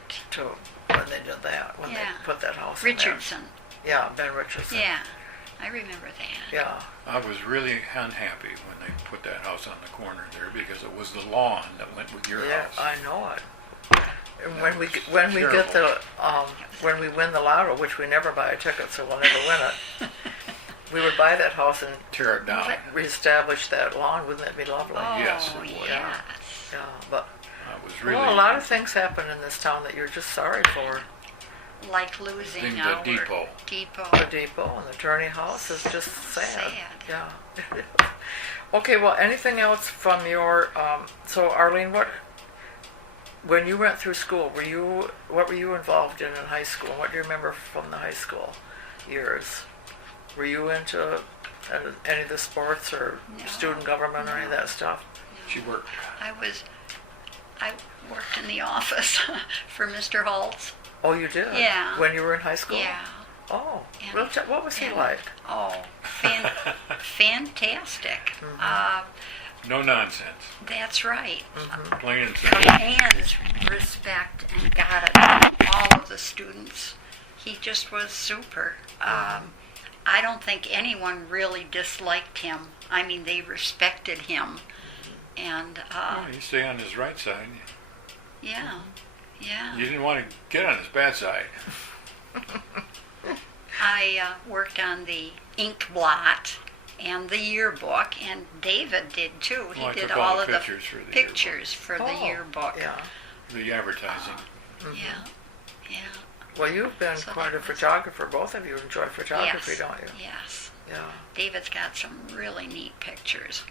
when they did that, when Yeah. they put that house Richardson. in there. Yeah, Ben Richardson. Yeah. I remember that. Yeah. I was really unhappy when they put that house on the corner there, because it was the lawn that went with your Yeah, house. I know it. And when we get the when we win the lotto, which we never buy a ticket, so we'll never win it, we would buy that house and Tear it down. reestablish that lawn. Wouldn't that be lovely? Oh, Yes, it would. yes. Yeah, but I was really well, a lot of things happen in this town that you're just sorry for. Like losing The our depot. The depot and the attorney house is just sad. Sad. Yeah. Okay. Well, anything else from your? So, Arlene, when you went through school, what were you involved in high school? What do you remember from the high school years? Were you into any of the sports or No. student government or any of that stuff? She worked. I worked in the office for Mr. Holtz. Oh, you did? Yeah. When you were in high school? Yeah. Oh, And- well, what was he and- like? Oh, fantastic. No nonsense. That's right. Plain and simple. Commands respect and got it. All of the students. He just was super. I don't think anyone really disliked him. I mean, they respected him. And, Well, you stay on his right side. yeah. Yeah. You didn't want to get on his bad side. I worked on the ink blot and the yearbook, and David did too. He Well, I did took all the of the pictures for the pictures for the Oh, yearbook. Yeah. The advertising. Yeah. Yeah. Well, you've been So quite a that was- photographer. Both of you enjoy photography, Yes. don't you? Yes. Yeah. David's got some really neat pictures.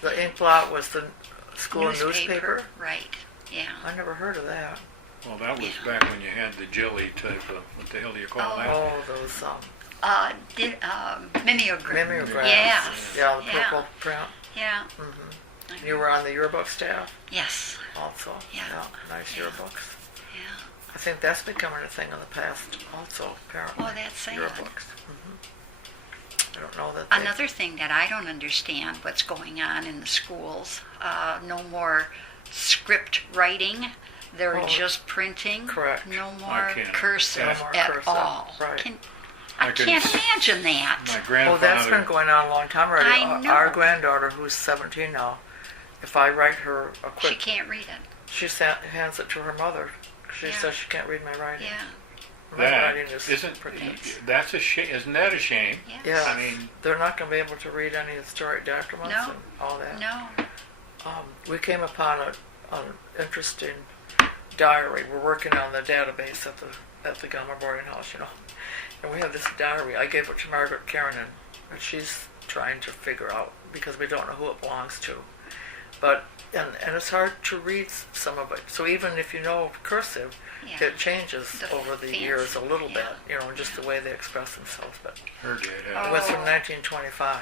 The ink blot was the school newspaper. Right. Yeah. I never heard of that. Well, that was Yeah. back when you had the jelly type of, what the hell do you call that? Oh, those Mimeographs. mimeographs. Yes. Yeah, the Yeah. purple print. Yeah. You were on the yearbook staff Yes. also. Yeah. Nice Yeah. yearbooks. Yeah. I think that's becoming a thing in the past also, apparently. Oh, that's sad. Yearbooks. I don't know that they... Another thing that I don't understand what's going on in the schools, no more script writing. They're Oh, just printing. correct. No more can't- cursive No more at cursive, all. right. I I can can't s- imagine that. My Oh, grandfather. that's been going on a long time already. I know. Our granddaughter, who's 17 now, if I write her a She quick... can't read it. She hands it to her mother. She Yeah. says she can't read my writing. Yeah. My writing is pretty good. That's a shame. Isn't that a shame? Yes. Yeah, I mean, they're not going to be able to read any historic documents No. and all that. No. We came upon an interesting diary. We're working on the database at the Gilmer boarding house, and we have this diary. I gave it to Margaret Kiernan, and she's trying to figure out because we don't know who it belongs to. But and it's hard to read some of it. So even if you know cursive, Yeah. it changes The over the fancy, years a little yeah. bit, just the way they express themselves. But her dad it had was from 1925.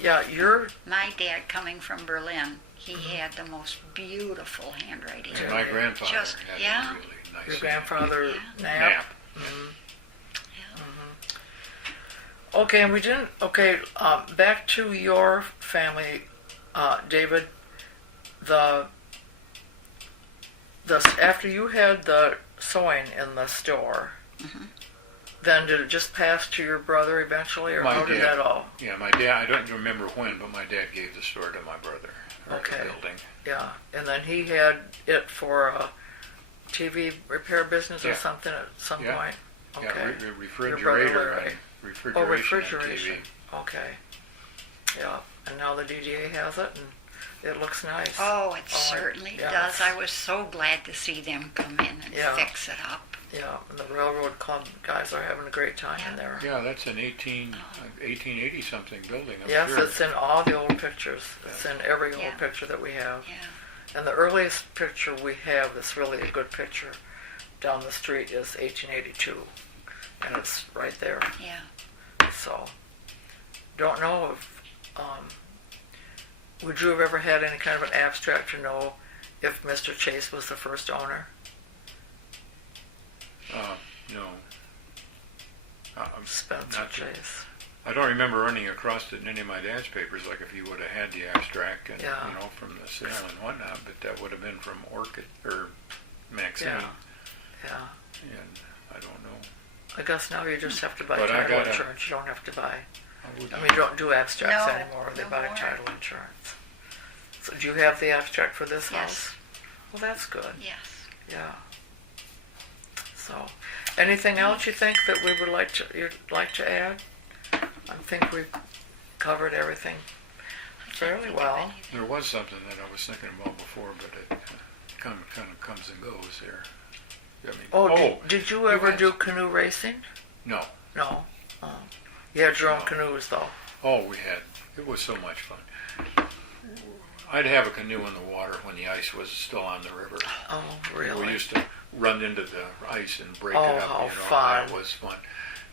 Yeah, you're My dad, coming from Berlin, he had the most beautiful handwriting. and my grandfather Just- had yeah. a really nice your grandfather, Yeah. Knapp. Knapp. Yeah. Okay, and we didn't. Okay, back to your family, David. The after you had the sewing in the store, then did it just pass to your brother eventually, or My how did dad. that all? Yeah, my dad, I don't remember when, but my dad gave the store to my brother. Or Okay. the building. Yeah, and then he had it for a TV repair business or Yeah. something at some Yeah. point. Yeah, Okay. refrigerator. Larry. Refrigeration. Oh, and refrigeration. TV. Okay. Yeah, and now the DDA has it, and it looks nice. Oh, it certainly yeah. does. I was so glad to see them come in and Yeah. fix it up. Yeah, and the railroad club guys are having a great time in there. Yeah, that's an 1880 something building. I'm Yes, sure. it's in all the old pictures. It's in every old Yeah. picture that we have. Yeah. And the earliest picture we have that's really a good picture down the street is 1882. And it's right there. Yeah. So, don't know if, would you have ever had any kind of an abstract to know if Mr. Chase was the first owner? No. Spencer Not that- Chase. I don't remember running across it in any of my dad's papers, like if he would have had the abstract and Yeah. from the sale and whatnot, but that would have been from Orchid or Maxine, Yeah. and I don't know. I guess now you just have to buy But I title gotta- insurance. You don't have to buy. I would- I mean, you don't do abstracts No, anymore. They no buy more. title insurance. So, do you have the abstract for this Yes. house? Well, that's good. Yes. Yeah. So, anything else you think that we would you'd like to add? I think we've covered everything fairly well. There was something that I was thinking about before, but it kind of comes and goes there. I mean, Oh, did you ever had- do canoe racing? No. No. Oh. You had your own No. canoes, though. Oh, we had. It was so much fun. I'd have a canoe in the water when the ice was still on the river. Oh, really? We used to run into the ice and break Oh, it up. how and fun. That was fun.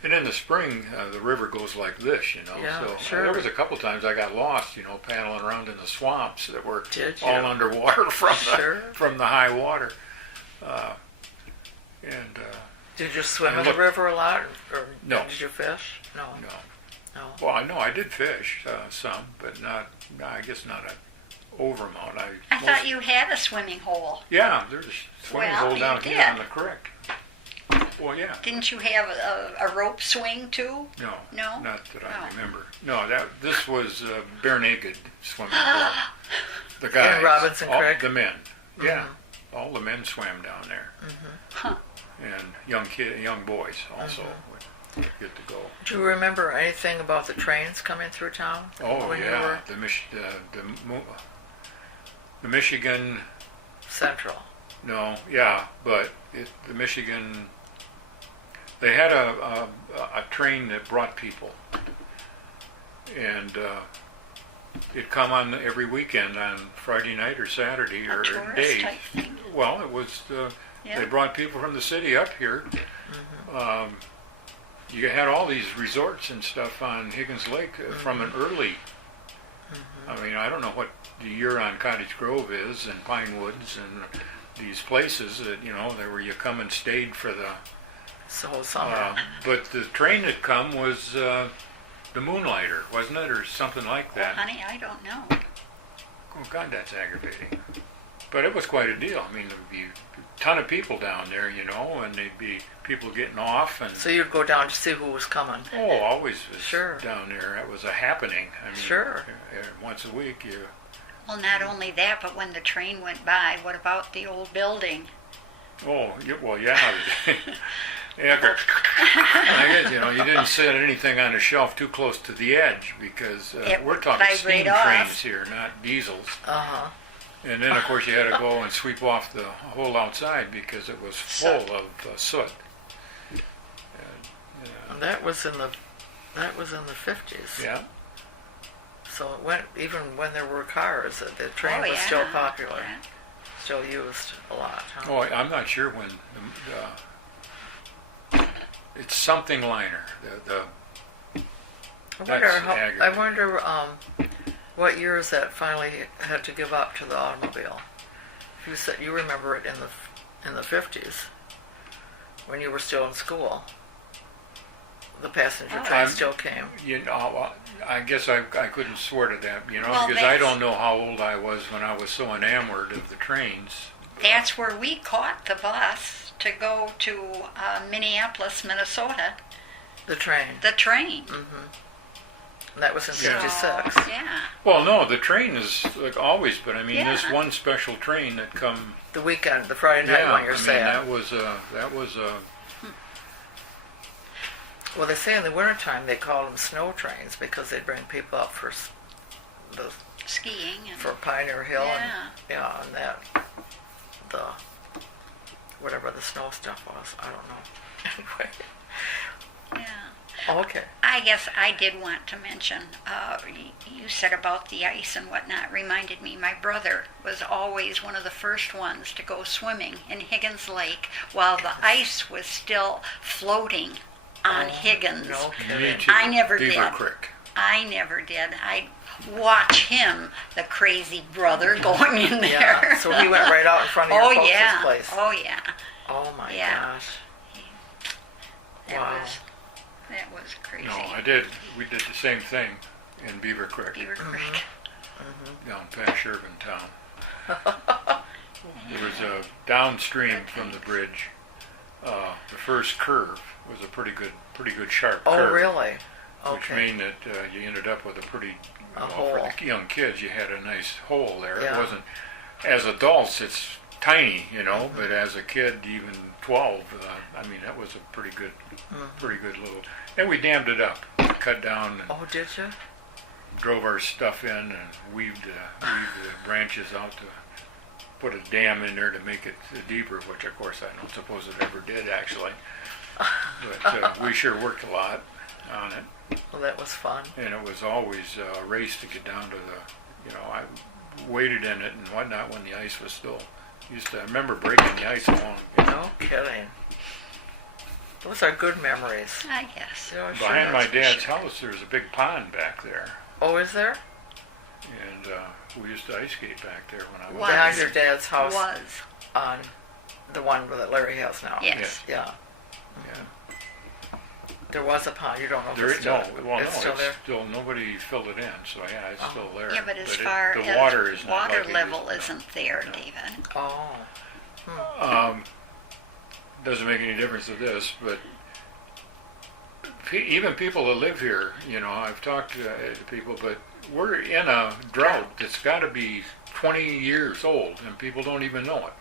And in the spring, the river goes like this, Yeah, So sure. there was a couple times I got lost, paddling around in the swamps that were Did you? all underwater from Sure. the high water. Did you swim I in the looked- river a lot? Or No. did you fish? No. No. No. Well, I know I did fish some, but I guess not an overamount. I thought you had a swimming hole. Yeah, there's a swimming Well, hole you down here did. on the creek. Well, yeah. Didn't you have a rope swing too? No. No? Not that I No. remember. No, this was bare naked swimming pool. The guys. In Robinson all, Creek? The men. Yeah. All the men swam down there. Huh. And young boys also would get to go. Do you remember anything about the trains coming through town? Oh, when you yeah. were The Michigan. Central. No, yeah, but the Michigan. They had a train that brought people, and it come on every weekend on Friday night or Saturday A or tourist day. type thing. Well, it was Yeah. they brought people from the city up here. You had all these resorts and stuff on Higgins Lake from an early. I mean, I don't know what the year on Cottage Grove is and Pine Woods and these places that where you come and stayed for the. So summer. But the train that come was the Moonlighter, wasn't it, or something like that? Honey, I don't know. Oh God, that's aggravating. But it was quite a deal. I mean, there'd be a ton of people down there, and there'd be people getting off and. So you'd go down to see who was coming. Oh, always was Sure. down there. It was a happening. I mean, Sure. Once a week, Well, not only that, but when the train went by, what about the old building Oh, well, yeah. Yeah, I guess, you didn't set anything on the shelf too close to the edge because we're talking steam trains here, not diesels. Uh-huh. And then, of course, you had to go and sweep off the whole outside because it was full of soot. And that was in the 50s. Yeah. So it went, even when there were cars, the train was still popular. Yeah. Still used a lot. Huh? Oh, I'm not sure when it's something liner. I wonder what years that finally had to give up to the automobile. You said you remember it in the 50s when you were still in school. The passenger train still came. I guess I couldn't swear to that, Well, because I don't know how old I was when I was so enamored of the trains. That's where we caught the bus to go to Minneapolis, Minnesota. The train. The train. Mm-hmm. And that was in Yeah. 56. Yeah. Well, no, the train is like always, but I mean, Yeah. this one special train that come. The weekend, the Friday night one you're saying. that was Well, they say in the wintertime they call them snow trains because they bring people up for Skiing. And, Pioneer Hill Yeah. and that whatever the snow stuff was. I don't know. Anyway. yeah. Okay. I guess I did want to mention, you said about the ice and whatnot, reminded me my brother was always one of the first ones to go swimming in Higgins Lake while the ice was still floating on Higgins. No me kidding. too. I never Beaver did. Creek. I never did. I'd watch him, the crazy brother, going in there. Yeah. So he went right out in front of your folks' yeah. place. Oh, yeah. Oh my Yeah. gosh. That was crazy. No, we did the same thing in Beaver Creek, Beaver Creek. down past Shermantown. There was a downstream from the bridge. The first curve was a pretty good sharp Oh, curve. really? Which Okay. mean that you ended up with a pretty, A for hole. the young kids, you had a nice hole there. Yeah. It wasn't, as adults, it's tiny, but as a kid, even 12, I mean, that was a pretty good little, and we dammed it up, cut down and Oh, did you? drove our stuff in and weaved the branches out to put a dam in there to make it deeper, which of course I don't suppose it ever did actually. But we sure worked a lot on it, Well, that was fun. and it was always a race to get down to the, I waded in it and whatnot when the ice was still, I remember breaking the ice along. No kidding. Those are good memories. I guess. Yeah, sure Behind my is. dad's house, there's a big pond back there, Oh, is there? and we used to ice skate back there when I was. Was. Behind your dad's house Was. on the one that Larry has now. Yes. Yeah. Yeah. There was a pond. You don't know if There it's is still, it's still there? still nobody filled it in, so yeah, it's still there. Yeah, but as it- far the as water is not water like it level used to be. isn't there, David. Oh. Doesn't make any difference to this, but even people that live here, I've talked to people, but we're in a drought that's got to be 20 years old, and people don't even know it,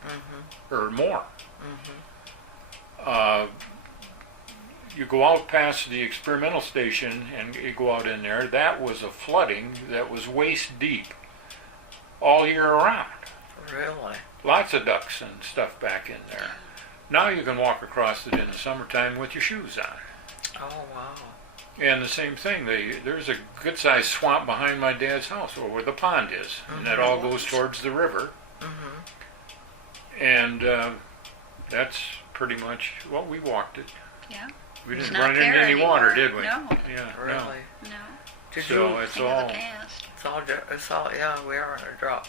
or more. You go out past the experimental station and you go out in there, that was a flooding that was waist deep all year around. Really? Lots of ducks and stuff back in there. Now you can walk across it in the summertime with your shoes on. Oh, wow. And the same thing, there's a good-sized swamp behind my dad's house, or where the pond is, and that all goes towards the river. And that's pretty much, we walked it. Yeah. We It's didn't not run into there any water, did we? No. Yeah, Really? no. No. Did So you? it's Thing of all, the past. It's all, yeah, we are in a drought.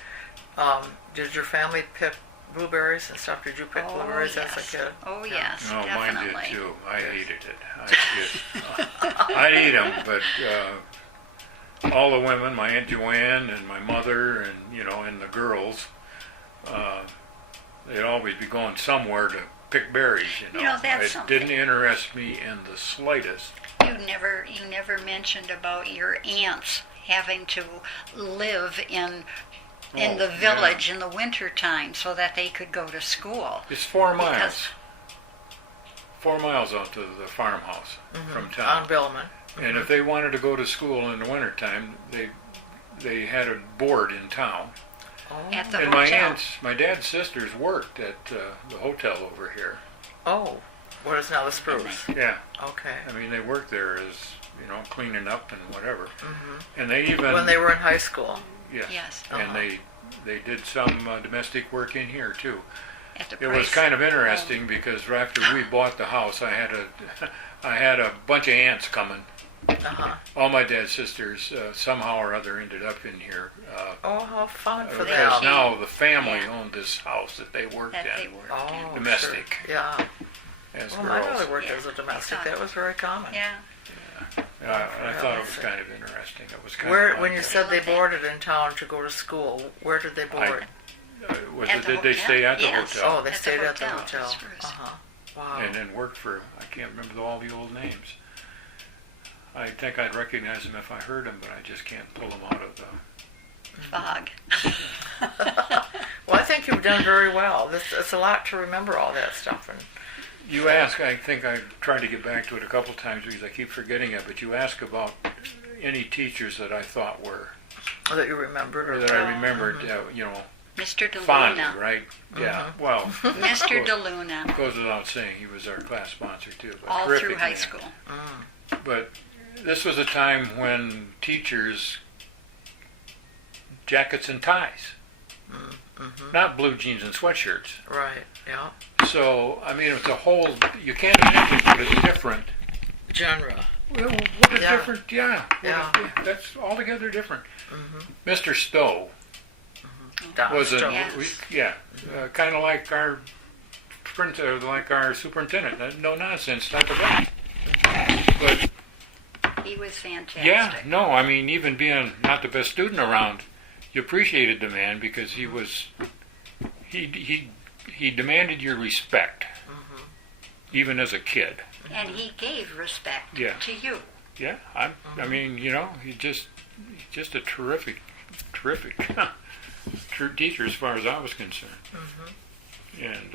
Did your family pick blueberries and stuff? Did you pick blueberries yes. as a kid? Oh, Yeah. yes, no, definitely. mine did too. I hated it. I'd eat them, but all the women, my Aunt Joanne and my mother and, and the girls, they'd always be going somewhere to pick berries, that's It something. didn't interest me in the slightest. You never mentioned about your aunts having to live in in Oh, the yeah. village in the winter time so that they could go to school. It's 4 miles. Because- 4 miles out to the farmhouse from On town. Billman. And if they wanted to go to school in the wintertime, they had a board in town. Oh. At the And hotel. my dad's sisters worked at the hotel over here. Oh. What is now the Spruce? Yeah, Okay. I mean they worked there as cleaning up and whatever. And they even When they were in high school. Yes, and they did some domestic work in here too. at the It was Price kind of home. interesting because after we bought the house, I had a bunch of aunts coming. Uh-huh. All my dad's sisters somehow or other ended up in here. Oh, how fun for Because them. now the family Yeah. owned this house that they worked That they in were. Oh, domestic. Sure. Yeah. as Well, my girls. mother worked Yeah. as a domestic. I thought- That was very common. Yeah. I thought it was kind of interesting. It was kind Where, of when you like said they Okay. boarded in town to go to school, where did they board? At the did they hotel? stay at the Yes. hotel? Oh, they At the stayed at the hotel, hotel. Spruce. Uh-huh. Wow. And then worked for, I can't remember all the old names. I think I'd recognize them if I heard them, but I just can't pull them out of the... Fog. Well, I think you've done very well. It's a lot to remember all that stuff. And You ask, I think I tried to get back to it a couple times because I keep forgetting it, but you ask about any teachers that I thought were, that you remembered. or that I remembered, Mr. fondly, DeLuna. right? Yeah, well, Mr. goes- DeLuna. goes without saying, he was our class sponsor too. but All terrific through high man. school. But this was a time when teachers, jackets and ties, not blue jeans and sweatshirts. Right. Yeah. So, I mean, it's a whole, you can't imagine what a different, Genre. well, what a Yeah. different, yeah, Yeah. that's altogether different. Mr. Stowe Don was a, Yes. kind of like our superintendent, no nonsense type of guy. But He was fantastic. yeah, no, I mean, even being not the best student around, you appreciated the man because he was, he demanded your respect, even as a kid. And he gave respect Yeah. to you. Yeah, I mean, he's just a terrific teacher as far as I was concerned. And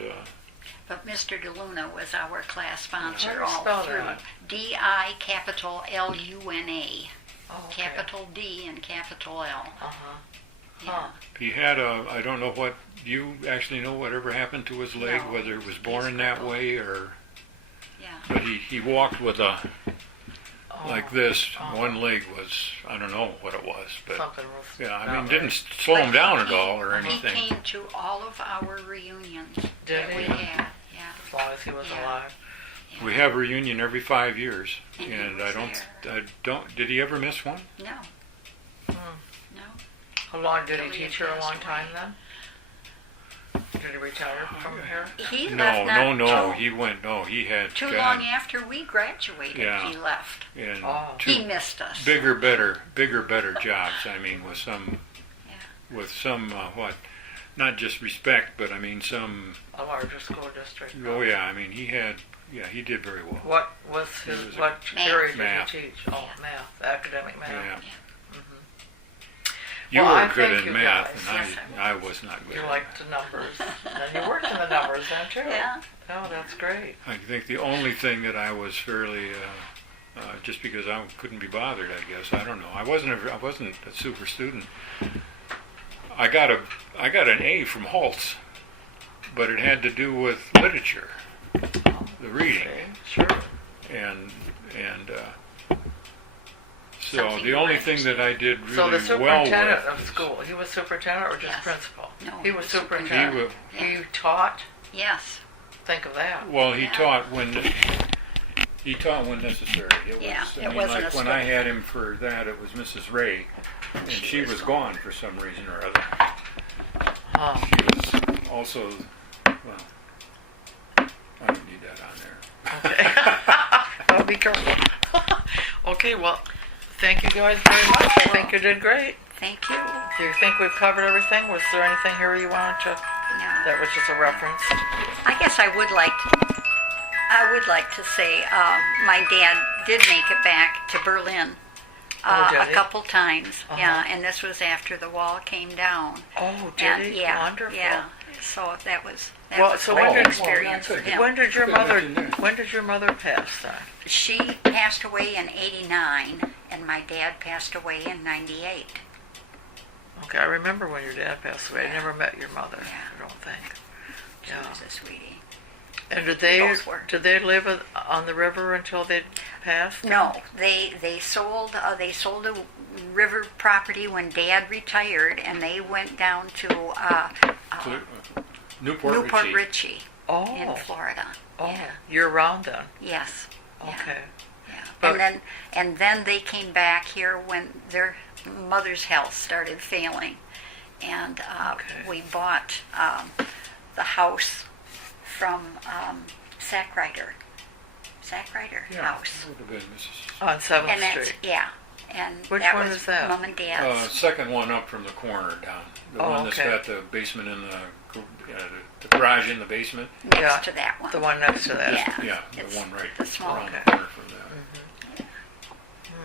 But Mr. DeLuna was our class sponsor How do you all spell through. that? D-I capital L-U-N-A. Oh, okay. Capital D and capital L. Uh-huh. Yeah. he had I don't know what, do you actually know whatever happened to his leg, No. whether it was born that way or, Yeah. but he walked with a, Oh, like this, one leg was, I don't know what it was, but something was. yeah, I not mean, right. didn't slow him But down at he- all or He anything. came to all of our reunions Did that he? we had. Yeah. As long as he was Yeah. alive. We have a reunion every 5 years, And he and was I don't, did he ever miss one? No. No. How long did he Till he teach here? A passed long time away. then? Did he retire from here? He No, left not no, too, he had, too God, long after we graduated. Yeah. He left. and Oh. He two missed us. bigger, better jobs. I mean, with some, what, not just respect, but I mean some. A larger school district. Oh yeah, I mean he did very well. What was his, He was a- what Math. area did Math. he teach? Oh, math, academic math. Yeah. Yeah. You Well, I were good thank in you math, guys. and Yes, I was not good. You at liked the numbers. And you worked in the numbers then too. Yeah. Oh, that's great. I think the only thing that I was fairly, just because I couldn't be bothered, I guess. I don't know. I wasn't a super student. I got an A from Holtz, but it had to do with literature, the reading, See? Sure. and so Something the you only were thing that I did really So the well superintendent with. of school, he was superintendent or just Yes. principal? No, He was He superintendent. wa- He taught? Yes. Think of that. Well, he Yeah. taught when necessary. It Yeah, was, it I mean, wasn't like a when I strict- had him for that, it was Mrs. Ray, and she was gone for some reason or other. Huh. She was also, well, I don't need that on there. Okay. Well, be careful. Okay, well, thank you guys very much. I think you did great. Thank you. Do you think we've covered everything? Was there anything here you wanted to, No. that was just a reference? I guess I would like to say my dad did make it back to Berlin did A he? couple times, yeah. Uh-huh. And this was after the wall came down. Oh, did And, he? yeah, Wonderful. yeah. So that was Well, so when quite an did- experience for him. When did your Good mother? mention there. When did your mother pass then? She passed away in '89, and my dad passed away in '98. Okay, I remember when your dad passed away. I Yeah. never met your mother. Yeah. I don't think. She Yeah. was a sweetie. And did Both were. they live on the river until they passed? No, they sold a river property when Dad retired, and they went down to Newport Richie. Richie Oh. in Florida. Oh. Yeah. Year round then. Yes. Yeah. Okay. Yeah. But- And then they came back here when their mother's health started failing, and Okay. we bought the house from Sackrider Yeah, house. that would have been Mrs. On 7th And that's, Street. yeah. And Which that one was is that? Mom and Dad's. Second one up from the corner down. The Oh, one that's okay. got the basement in the garage in the basement. next yeah, to that one. The one next to that. Yeah. Yeah, the It's one right the small around Okay. the corner from that.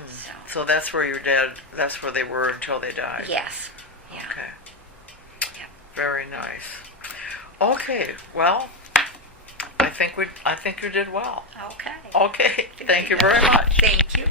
So, So that's where your dad, that's where they were until they died. yes. Yeah. Okay. Yep. Very nice. Okay, well, I think you did well. Okay. Okay, thank you very much. Thank you.